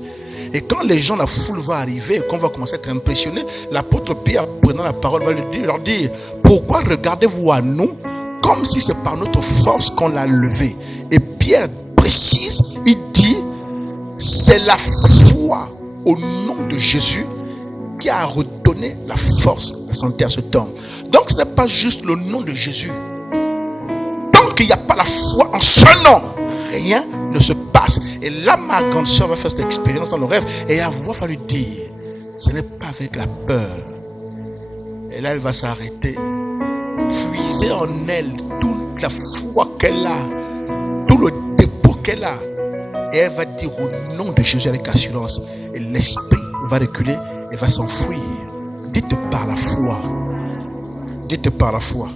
Et quand les gens, la foule va arriver et qu'on va commencer à être impressionné, l'apôtre Pierre, prenant la parole, va leur dire, pourquoi regardez-vous à nous comme si c'est par notre force qu'on l'a levé? Et Pierre précise, il dit, c'est la foi au nom de Jésus qui a redonné la force, la santé à cet homme. Donc ce n'est pas juste le nom de Jésus. Tant qu'il n'y a pas la foi en ce nom, rien ne se passe. Et là, ma grande soeur va faire cette expérience dans le rêve et la voix va lui dire, ce n'est pas avec la peur. Et là, elle va s'arrêter, puiser en elle toute la foi qu'elle a, tout le dépôt qu'elle a. Et elle va dire au nom de Jésus avec assurance. Et l'esprit va reculer et va s'enfuir. Dites par la foi. Dites par la foi.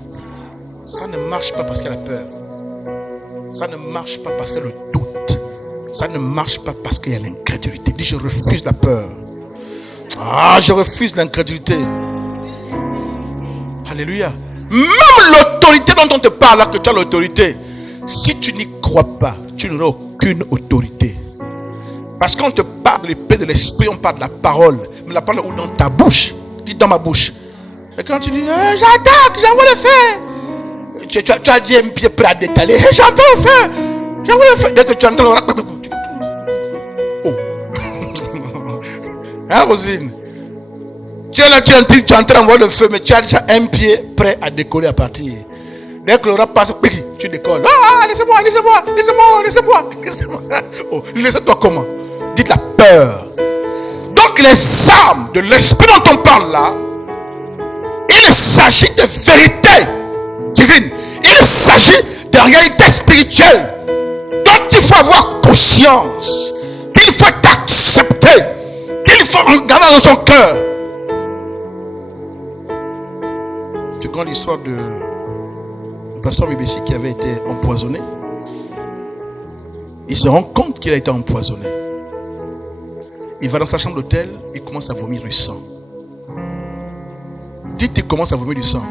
Ça ne marche pas parce qu'elle a peur. Ça ne marche pas parce qu'elle a le doute. Ça ne marche pas parce qu'il y a l'incrédulité. Dis, je refuse la peur. Ah, je refuse l'incrédulité. Alléluia. Même l'autorité dont on te parle là, que tu as l'autorité, si tu n'y crois pas, tu n'auras aucune autorité. Parce qu'on te parle de l'épée de l'esprit, on parle de la parole. Mais la parole est dans ta bouche, qui dans ma bouche. Et quand tu dis, j'attaque, j'envoie le feu. Tu as dit un pied prêt à détaler. J'entends le feu. J'envoie le feu. Dès que tu entends le... Oh. Hein, Rosine? Tu es là, tu es en train d'envoyer le feu, mais tu as déjà un pied prêt à décoller à partir. Dès que le rap passe, tu décolles. Ah, laissez-moi. Oh, laissez-toi comment? Dites la peur. Donc les armes de l'esprit dont on parle là, il s'agit de vérité divine. Il s'agit de réalité spirituelle dont il faut avoir conscience, qu'il faut accepter, qu'il faut garder dans son cœur. Tu connais l'histoire du pasteur BBC qui avait été empoisonné. Il se rend compte qu'il a été empoisonné. Il va dans sa chambre d'hôtel, il commence à vomir du sang. Dites qu'il commence à vomir du sang.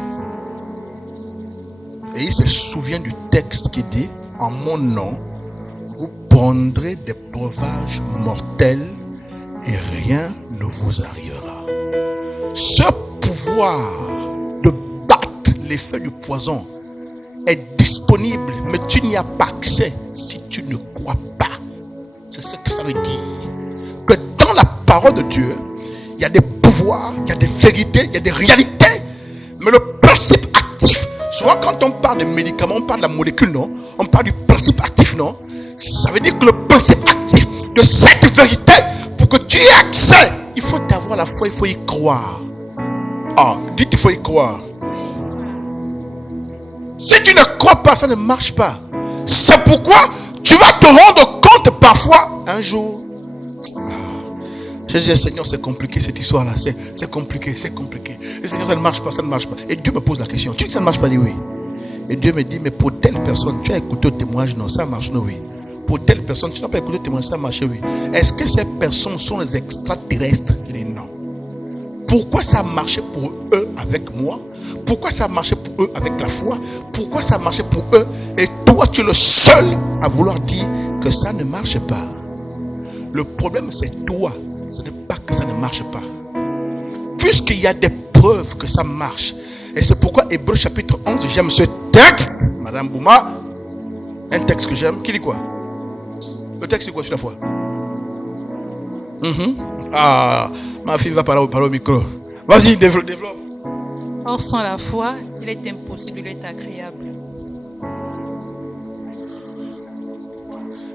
Et il se souvient du texte qui dit, en mon nom, vous prendrez des breuvages mortels et rien ne vous arrivera. Ce pouvoir de battre l'effet du poison est disponible, mais tu n'y as pas accès si tu ne crois pas. C'est ce que ça veut dire. Que dans la parole de Dieu, il y a des pouvoirs, il y a des vérités, il y a des réalités, mais le principe actif, souvent quand on parle de médicaments, on parle de la molécule, non? On parle du principe actif, non? Ça veut dire que le principe actif de cette vérité, pour que tu aies accès, il faut avoir la foi, il faut y croire. Ah, dites il faut y croire. Si tu ne crois pas, ça ne marche pas. C'est pourquoi tu vas te rendre compte parfois, un jour, je dis, Seigneur, c'est compliqué cette histoire-là, c'est compliqué. Et Seigneur, ça ne marche pas. Et Dieu me pose la question, tu dis que ça ne marche pas? Oui. Et Dieu me dit, mais pour telle personne, tu as écouté le témoignage? Non, ça marche, non, oui. Pour telle personne, tu n'as pas écouté le témoignage, ça marche, oui. Est-ce que ces personnes sont les extraterrestres? Je dis non. Pourquoi ça a marché pour eux avec moi? Pourquoi ça a marché pour eux avec la foi? Pourquoi ça a marché pour eux? Et toi, tu es le seul à vouloir dire que ça ne marche pas. Le problème, c'est toi. Ce n'est pas que ça ne marche pas. Puisqu'il y a des preuves que ça marche. Et c'est pourquoi Hébreux chapitre 11, j'aime ce texte. Madame Bouma, un texte que j'aime. Qui dit quoi? Le texte, c'est quoi sur la foi? Ah, ma fille va parler au micro. Vas-y, développe. Or, sans la foi, il est impossible d'être agréable.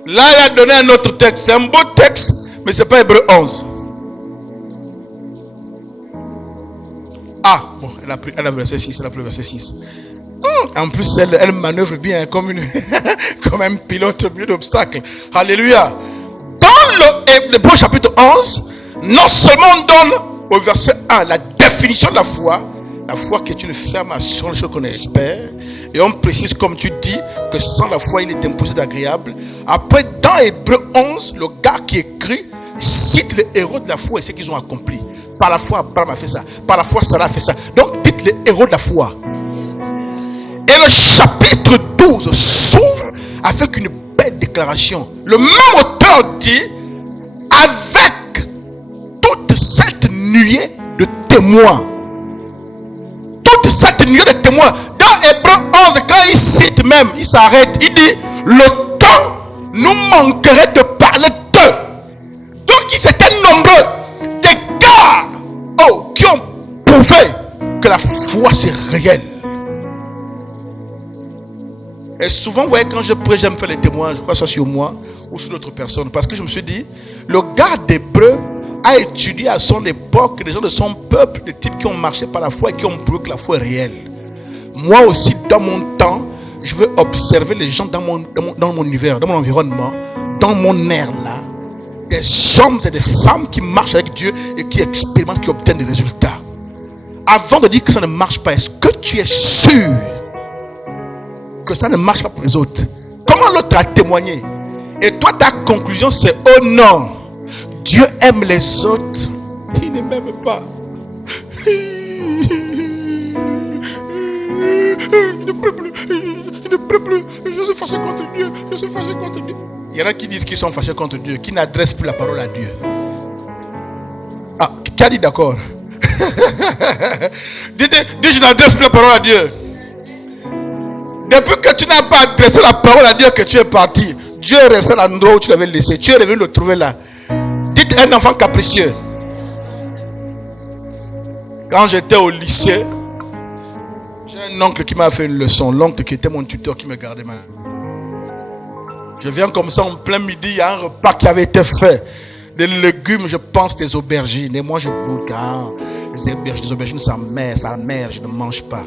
Là, il a donné un autre texte. C'est un beau texte, mais ce n'est pas Hébreux 11. Ah, bon, elle a pris le verset 6. En plus, elle manœuvre bien comme, comme un pilote au milieu d'obstacles. Alléluia. Dans l'Hébreu chapitre 11, non seulement on donne au verset 1 la définition de la foi qui est une ferme assurance de ce qu'on espère, et on précise, comme tu dis, que sans la foi il est impossible d'agréable. Après, dans Hébreu 11, le gars qui écrit cite les héros de la foi et ce qu'ils ont accompli. Par la foi, Abraham a fait ça. Par la foi, Sarah a fait ça. Donc, dites les héros de la foi. Et le chapitre 12 s'ouvre avec une belle déclaration. Le même auteur dit, avec toute cette nuée de témoins. Toute cette nuée de témoins. Dans Hébreu 11, quand il cite même, il s'arrête, il dit, le temps nous manquerait de parler d'eux. Donc, ils étaient nombreux. Des gars qui ont prouvé que la foi c'est réel. Et souvent, ouais, quand je prie, j'aime faire les témoins, je crois que ce soit sur moi ou sur d'autres personnes. Parce que je me suis dit, le gars d'Hébreu a étudié à son époque les gens de son peuple, des types qui ont marché par la foi et qui ont prouvé que la foi est réelle. Moi aussi, dans mon temps, je veux observer les gens dans mon univers, dans mon environnement, dans mon air là. Des hommes et des femmes qui marchent avec Dieu et qui expérimentent, qui obtiennent des résultats. Avant de dire que ça ne marche pas, est-ce que tu es sûr que ça ne marche pas pour les autres? Comment l'autre a témoigné? Et toi, ta conclusion, c'est oh non, Dieu aime les autres, il ne m'aime pas. Il ne peut plus, il ne peut plus. Je suis fâché contre Dieu, je suis fâché contre Dieu. Il y en a qui disent qu'ils sont fâchés contre Dieu, qui n'adressent plus la parole à Dieu. Ah, qui a dit d'accord? Dites, je n'adresse plus la parole à Dieu. Depuis que tu n'as pas adressé la parole à Dieu, que tu es parti, Dieu est resté à l'endroit où tu l'avais laissé. Tu es revenu le trouver là. Dites un enfant capricieux. Quand j'étais au lycée, j'ai un oncle qui m'a fait une leçon. L'oncle qui était mon tuteur qui me gardait ma. Je viens comme ça en plein midi, il y a un repas qui avait été fait. Des légumes, je pense des aubergines. Et moi je bouge. Les aubergines, ça mère, je ne mange pas.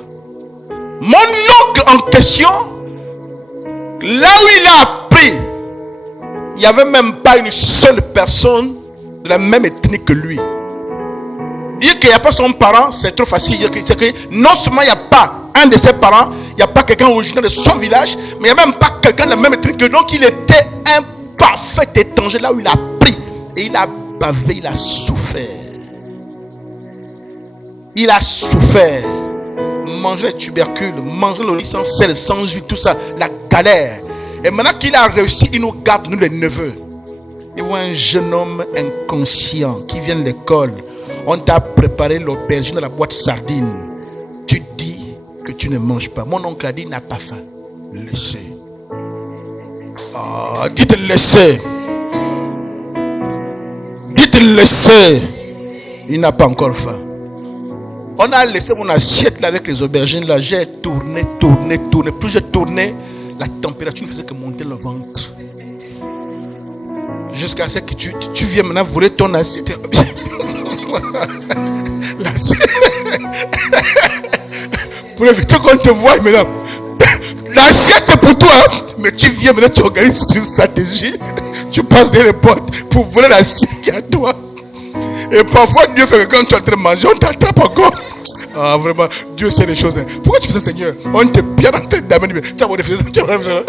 Mon oncle en question, là où il a appris, il n'y avait même pas une seule personne de la même ethnie que lui. Dire qu'il n'y a pas son parent, c'est trop facile. C'est que non seulement il n'y a pas un de ses parents, il n'y a pas quelqu'un originaire de son village, mais il n'y a même pas quelqu'un de la même ethnie que lui. Donc il était un parfait étranger là où il a appris. Et il a bavé, il a souffert. Il a souffert. Manger les tubercules, manger le riz sans sel, sans huile, tout ça, la galère. Et maintenant qu'il a réussi, il nous garde, nous les neveux. Il voit un jeune homme inconscient qui vient de l'école. On t'a préparé l'aubergine dans la boîte sardine. Tu dis que tu ne manges pas. Mon oncle a dit, il n'a pas faim. Laissez. Ah, dites laissez. Dites laissez. Il n'a pas encore faim. On a laissé mon assiette là avec les aubergines là. J'ai tourné. Plus j'ai tourné, la température ne faisait que monter le ventre. Jusqu'à ce que tu viens maintenant voler ton assiette. Pour éviter qu'on te voie maintenant. L'assiette c'est pour toi. Mais tu viens maintenant, tu organises une stratégie. Tu passes des les portes pour voler l'assiette qui est à toi. Et parfois Dieu fait que quand tu es en train de manger, on t'attrape encore. Ah vraiment, Dieu sait les choses. Pourquoi tu fais ça, Seigneur? On t'est bien en train d'amener. Tu as beau faire ça.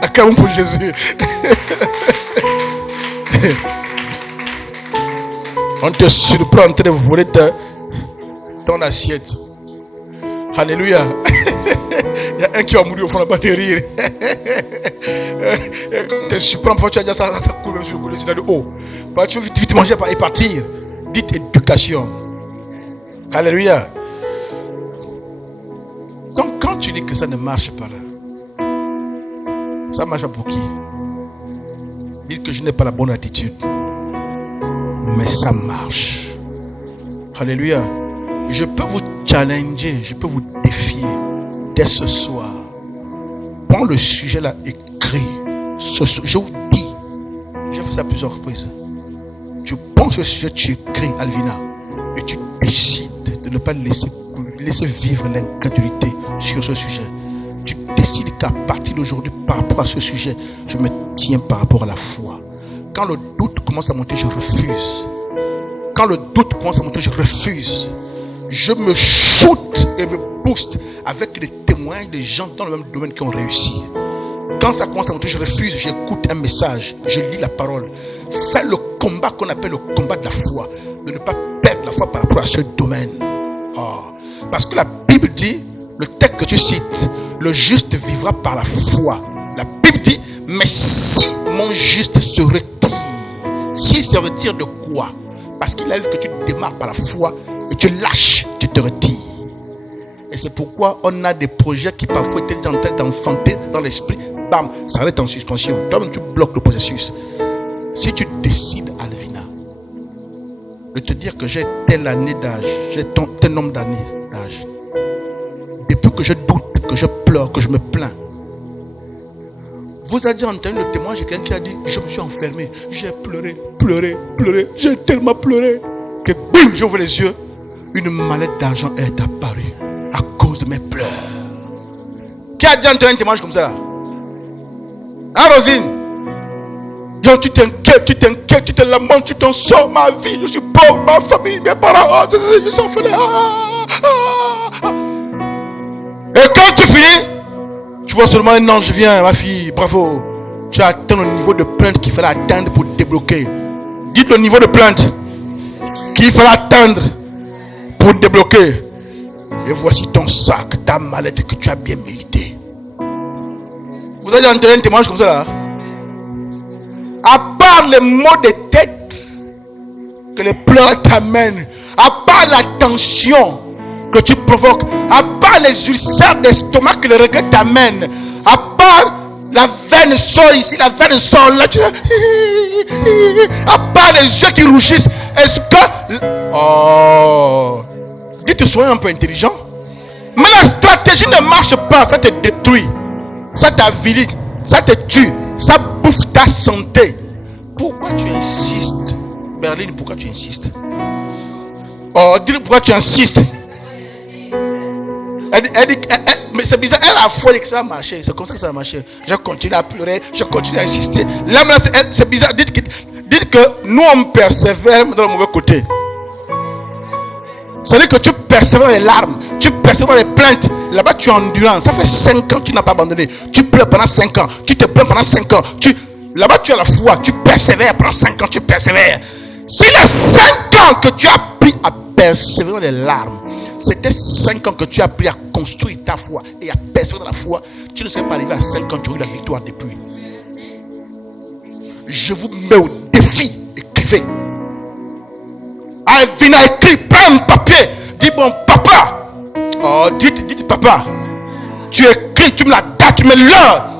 Acclamons pour Jésus. On te surprend en train de voler ton assiette. Alléluia. Il y a un qui va mourir au fond là-bas de rire. Et quand tu te surprends, parfois tu as dit ça coule sur le boulot, tu as dit oh. Tu veux vite manger et partir. Dites éducation. Alléluia. Donc quand tu dis que ça ne marche pas là, ça marche pour qui? Dites que je n'ai pas la bonne attitude. Mais ça marche. Alléluia. Je peux vous challenger, je peux vous défier dès ce soir. Prends le sujet là, écrit. Je vous dis, j'ai fait ça à plusieurs reprises. Tu prends ce sujet, tu écris, Alvina, et tu décides de ne pas le laisser couler laisser vivre l'incrédulité sur ce sujet. Tu décides qu'à partir d'aujourd'hui, par rapport à ce sujet, je me tiens par rapport à la foi. Quand le doute commence à monter, je refuse. Quand le doute commence à monter, je refuse. Je me shoot et me booste avec les témoins des gens dans le même domaine qui ont réussi. Quand ça commence à monter, je refuse. J'écoute un message, je lis la parole. Fais le combat qu'on appelle le combat de la foi. De ne pas perdre la foi par rapport à ce domaine. Parce que la Bible dit, le texte que tu cites, le juste vivra par la foi. La Bible dit, mais si mon juste se retire, s'il se retire de quoi? Parce qu'il arrive que tu démarres par la foi et tu lâches, tu te retires. Et c'est pourquoi on a des projets qui parfois étaient en train d'enfanter dans l'esprit. Bam, ça arrête en suspension. Toi-même, tu bloques le processus. Si tu décides, Alvina, de te dire que j'ai telle année d'âge, j'ai tel nombre d'années d'âge, depuis que je doute, que je pleure, que je me plains, vous avez déjà entendu le témoignage de quelqu'un qui a dit, je me suis enfermé, j'ai pleuré, j'ai tellement pleuré, que bim, j'ouvre les yeux, une mallette d'argent est apparue à cause de mes pleurs. Qui a déjà entendu un témoignage comme ça là? Hein, Rosine? Genre, tu t'inquiètes, tu te lamentes, tu t'en sors, ma vie, je suis pauvre, ma famille, mes parents, je suis orphelin. Et quand tu finis, tu vois seulement un ange vient, ma fille, bravo. Tu as atteint le niveau de plainte qu'il fallait atteindre pour débloquer. Dites le niveau de plainte qu'il fallait atteindre pour débloquer. Et voici ton sac, ta mallette que tu as bien mérité. Vous avez entendu un témoignage comme ça là? À part les maux de tête que les pleurs t'amènent, à part la tension que tu provoques, à part les ulcères d'estomac que le regret t'amène, à part la veine sort ici, la veine sort là, à part les yeux qui rougissent, est-ce que... dites, soyez un peu intelligent. Mais la stratégie ne marche pas, ça te détruit, ça t'avilit, ça te tue, ça bouffe ta santé. Pourquoi tu insistes? Berline, pourquoi tu insistes? Dis-le pourquoi tu insistes. Elle dit, mais c'est bizarre, elle a foi que ça a marché. C'est comme ça que ça a marché. Je continue à pleurer, je continue à insister. Là, c'est bizarre. Dites que nous, on persévère dans le mauvais côté. C'est-à-dire que tu persévères dans les larmes, tu persévères dans les plaintes. Là-bas, tu es endurant. Ça fait 5 ans que tu n'as pas abandonné. Tu pleures pendant 5 ans. Tu te plains pendant 5 ans. Là-bas, tu as la foi. Tu persévères pendant 5 ans. Tu persévères. C'est les 5 ans que tu as appris à persévérer dans les larmes. C'était 5 ans que tu as appris à construire ta foi et à persévérer dans la foi. Tu ne serais pas arrivé à 5 ans, tu aurais eu la victoire depuis. Je vous mets au défi. Écrivez. Alvina écrit, prends un papier. Dis bon papa. Dites papa. Tu écris, tu me la dates, tu me l'heure.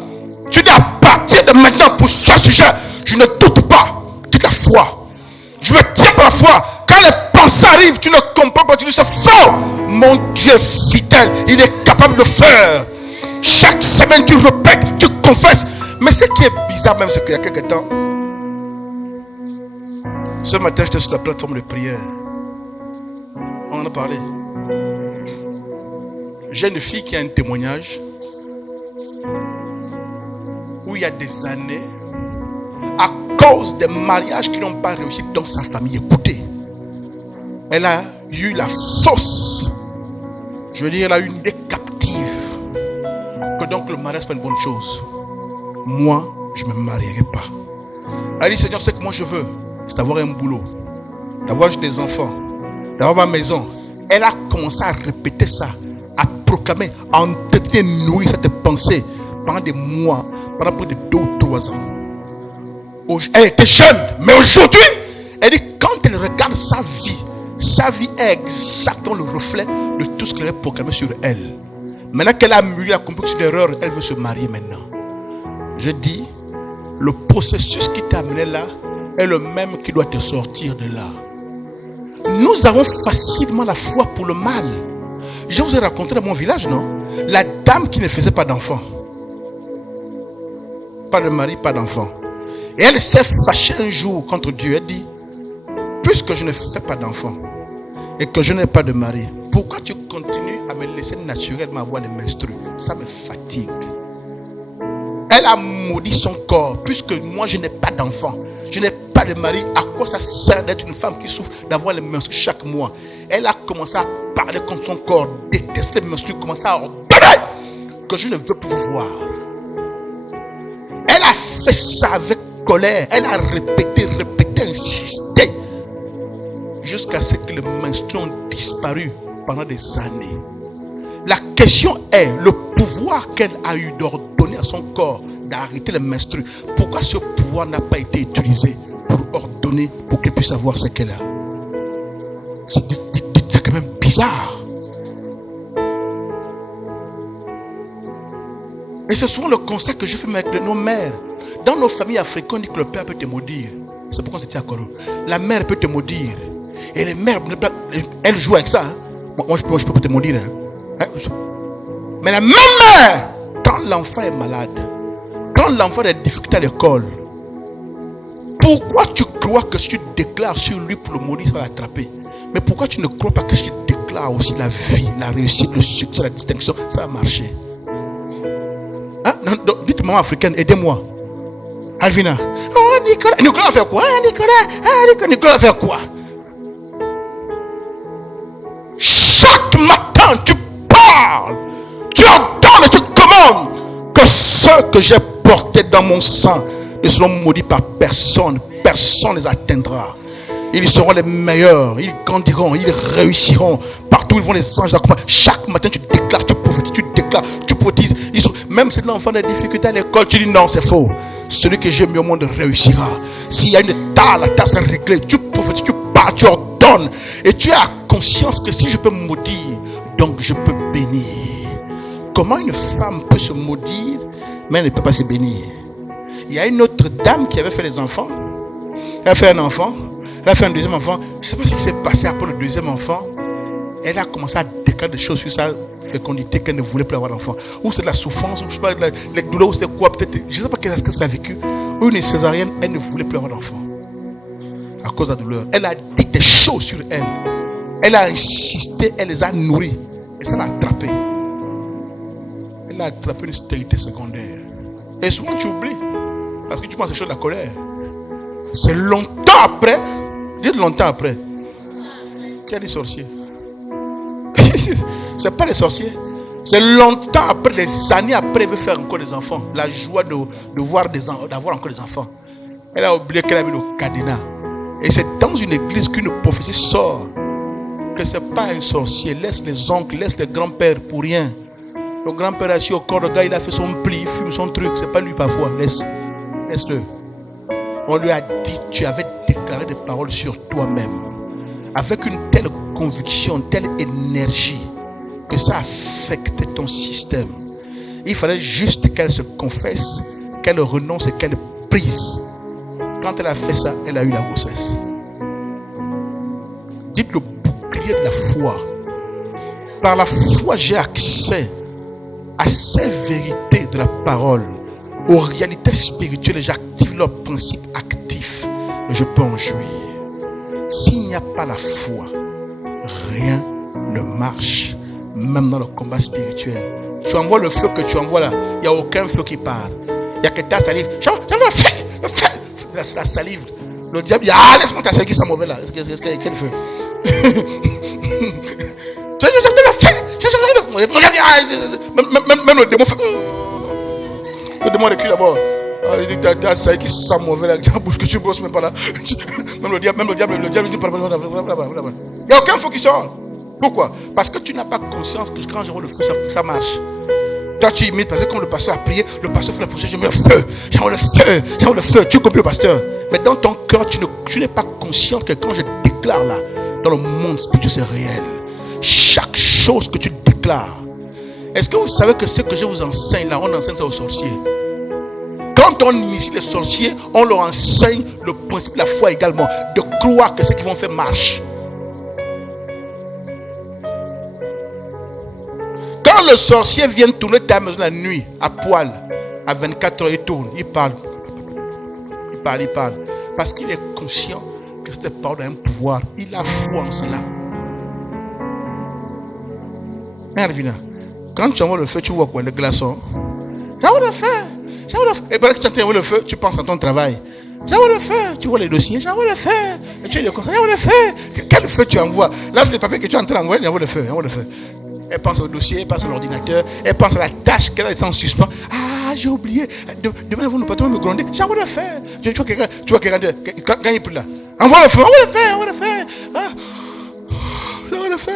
Tu dis à partir de maintenant pour ce sujet, je ne doute pas. Dites la foi. Je me tiens par la foi. Quand les pensées arrivent, tu ne comprends pas, tu dis c'est faux. Mon Dieu est fidèle, il est capable de le faire. Chaque semaine tu répètes, tu confesses. Mais ce qui est bizarre même, c'est qu'il y a quelques temps, ce matin j'étais sur la plateforme de prière. On en a parlé. J'ai une fille qui a un témoignage où il y a des années, à cause des mariages qui n'ont pas réussi dans sa famille, écoutez, elle a eu la sauce. Je veux dire, elle a eu une idée captive que donc le mariage n'est pas une bonne chose. Moi, je ne me marierai pas. Elle dit, Seigneur, c'est que moi je veux, c'est d'avoir un boulot, d'avoir des enfants, d'avoir ma maison. Elle a commencé à répéter ça, à proclamer, à entretenir, nourrir cette pensée pendant des mois, pendant plus de 2 ou 3 ans. Elle était jeune, mais aujourd'hui, elle dit, quand elle regarde sa vie est exactement le reflet de tout ce qu'elle avait proclamé sur elle. Maintenant qu'elle a mûri la complexe d'erreur, elle veut se marier maintenant. Je dis, le processus qui t'a amené là est le même qui doit te sortir de là. Nous avons facilement la foi pour le mal. Je vous ai raconté dans mon village, non? La dame qui ne faisait pas d'enfant. Pas de mari, pas d'enfant. Et elle s'est fâchée un jour contre Dieu. Elle dit, puisque je ne fais pas d'enfant et que je n'ai pas de mari, pourquoi tu continues à me laisser naturellement avoir les menstrues. Ça me fatigue. Elle a maudit son corps, puisque moi je n'ai pas d'enfant, je n'ai pas de mari. À quoi ça sert d'être une femme qui souffre d'avoir les menstrues chaque mois? Elle a commencé à parler contre son corps, détester les menstrues, commencer à ordonner que je ne veux plus vous voir. Elle a fait ça avec colère. Elle a répété, insisté, jusqu'à ce que les menstrues ont disparu pendant des années. La question est, le pouvoir qu'elle a eu d'ordonner à son corps d'arrêter les menstrues, pourquoi ce pouvoir n'a pas été utilisé pour ordonner, pour qu'elle puisse avoir ce qu'elle a? C'est quand même bizarre. Et c'est souvent le constat que je fais avec nos mères. Dans nos familles africaines, on dit que le père peut te maudire. C'est pourquoi c'était à Koro. La mère peut te maudire. Et les mères, elles jouent avec ça. Hein. Moi, je peux te maudire. Hein. Mais la même mère, quand l'enfant est malade, quand l'enfant a des difficultés à l'école, pourquoi tu crois que si tu déclares sur lui pour le maudire, ça va l'attraper? Mais pourquoi tu ne crois pas que si tu déclares aussi la vie, la réussite, le succès, la distinction, ça va marcher? Hein? Donc, dites maman africaine, aidez-moi. Alvina. Oh Nicolas. Nicolas fait quoi? Nicolas fait quoi? Chaque matin tu parles, tu ordonnes et tu commandes que ceux que j'ai portés dans mon sang ne seront maudits par personne. Personne ne les atteindra. Ils seront les meilleurs, ils grandiront, ils réussiront. Partout ils vont les anges d'accompagnement. Chaque matin tu déclares, tu prophétises, tu déclares, tu prophétises. Même si l'enfant a des difficultés à l'école, tu dis non, c'est faux. Celui que j'ai mis au monde réussira. S'il y a une tare, la tare sera réglée. Tu prophétises, tu parles, tu ordonnes. Et tu as conscience que si je peux maudire, donc je peux bénir. Comment une femme peut se maudire, mais elle ne peut pas se bénir? Il y a une autre dame qui avait fait des enfants. Elle a fait un enfant. Elle a fait un deuxième enfant. Je ne sais pas ce qui s'est passé après le deuxième enfant. Elle a commencé à déclarer des choses sur sa fécondité qu'elle ne voulait plus avoir d'enfant. Ou c'est de la souffrance, ou je sais pas, les douleurs, ou c'est quoi, peut-être. Je ne sais pas qu'est-ce qu'elle a vécu. Ou une césarienne, elle ne voulait plus avoir d'enfant. À cause de la douleur. Elle a dit des choses sur elle. Elle a insisté, elle les a nourries. Et ça l'a attrapé. Elle a attrapé une stérilité secondaire. Et souvent tu oublies. Parce que tu penses que c'est chose de la colère. C'est longtemps après. Dites longtemps après. Qui a dit sorcier? C'est pas les sorciers. C'est longtemps après, des années après, elle veut faire encore des enfants. La joie d'avoir encore des enfants. Elle a oublié qu'elle a mis le cadenas. Et c'est dans une église qu'une prophétie sort. Que c'est pas un sorcier. Laisse les oncles, laisse les grands-pères pour rien. Le grand-père a assis au corps de gars, il a fait son pli, il fume son truc. C'est pas lui parfois. Laisse-le. On lui a dit, tu avais déclaré des paroles sur toi-même. Avec une telle conviction, telle énergie, que ça affectait ton système. Il fallait juste qu'elle se confesse, qu'elle renonce et qu'elle brise. Quand elle a fait ça, elle a eu la grossesse. Dites le bouclier de la foi. Par la foi, j'ai accès à ces vérités de la parole, aux réalités spirituelles. J'active leurs principes actifs. Je peux en jouir. S'il n'y a pas la foi, rien ne marche, même dans le combat spirituel. Tu envoies le feu que tu envoies là, il n'y a aucun feu qui part. Il n'y a que ta salive. La salive. Le diable dit, laisse-moi ta salive qui sent mauvais là. Qu'est-ce qu'elle fait? Même le démon fait. Le démon recule d'abord. Il dit, t'as ça qui sent mauvais là, ta bouche que tu bosses même pas là. Même le diable dit, il n'y a aucun feu qui sort. Pourquoi? Parce que tu n'as pas conscience que quand j'envoie le feu, ça marche. Toi tu imites, parce que quand le pasteur a prié, le pasteur fait la prière, j'envoie le feu, tu copies le pasteur. Mais dans ton cœur, tu n'es pas conscient que quand je déclare là, dans le monde spirituel, c'est réel. Chaque chose que tu déclares. Est-ce que vous savez que ce que je vous enseigne là, on enseigne ça aux sorciers? Quand on initie les sorciers, on leur enseigne le principe de la foi également, de croire que ce qu'ils vont faire marche. Quand le sorcier vient tourner ta maison la nuit, à poil, à 24 heures, il tourne, il parle. Parce qu'il est conscient que cette parole a un pouvoir. Il a foi en cela. Vina. Quand tu envoies le feu, tu vois quoi? Le glaçon. J'envoie le feu. Et pendant que tu envoies le feu, tu penses à ton travail. J'envoie le feu. Tu vois les dossiers. J'envoie le feu. Et tu es le conseil. J'envoie le feu. Quel feu tu envoies? Là, c'est les papiers que tu es en train d'envoyer. J'envoie le feu. Elle pense au dossier, elle pense à l'ordinateur, elle pense à la tâche qu'elle a laissée en suspens. Ah, j'ai oublié. Demain, vous ne pouvez pas me gronder. J'envoie le feu. Tu vois quelqu'un quand il est plus là. Envoie le feu. Envoie le feu. Ah. J'envoie le feu.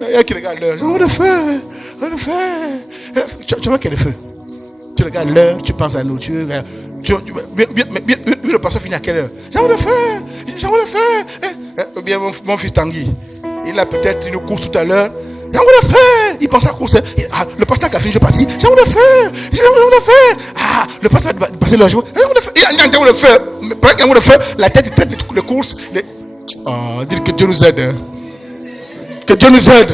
Il y a qui regarde l'heure. J'envoie le feu. Tu vois quel est le feu? Tu regardes l'heure, tu penses à la nourriture. Le pasteur finit à quelle heure? J'envoie le feu. Bien, mon fils Tanguy, il a peut-être une course tout à l'heure. J'envoie le feu. Il pense à la course. Le pasteur qui a fini, je passe. J'envoie le feu. Ah, le pasteur va passer le jour. J'envoie le feu. Il envoie le feu. Pendant qu'il envoie le feu, la tête il traite les courses. Oh, dire que Dieu nous aide. Hein. Que Dieu nous aide.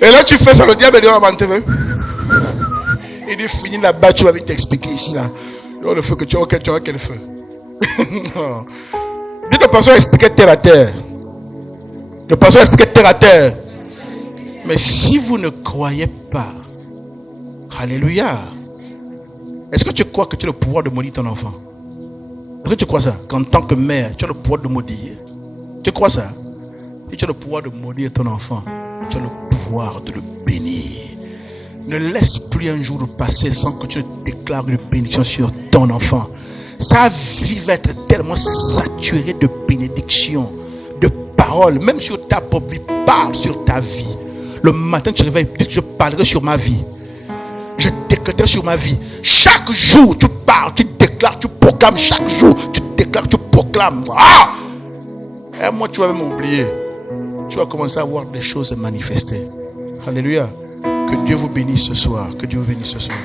Et là, tu fais ça, le diable est dehors avant TV. Il dit, finis là-bas, tu vas vite t'expliquer ici, là. Le feu que tu as, quel feu? Dis le pasteur expliquait terre à terre. Le pasteur expliquait terre à terre. Mais si vous ne croyez pas, alléluia, est-ce que tu crois que tu as le pouvoir de maudire ton enfant? Est-ce que tu crois ça? Qu'en tant que mère, tu as le pouvoir de maudire? Tu crois ça? Si tu as le pouvoir de maudire ton enfant, tu as le pouvoir de le bénir. Ne laisse plus un jour passer sans que tu déclares une bénédiction sur ton enfant. Sa vie va être tellement saturée de bénédictions, de paroles, même sur ta propre vie. Parle sur ta vie. Le matin, tu te réveilles, je parlerai sur ma vie. Je décréterai sur ma vie. Chaque jour, tu parles, tu déclares, tu proclames. Chaque jour, tu déclares, tu proclames. Ah! Et moi, tu vas même oublier. Tu vas commencer à voir des choses se manifester. Alléluia. Que Dieu vous bénisse ce soir. Que Dieu vous bénisse ce soir.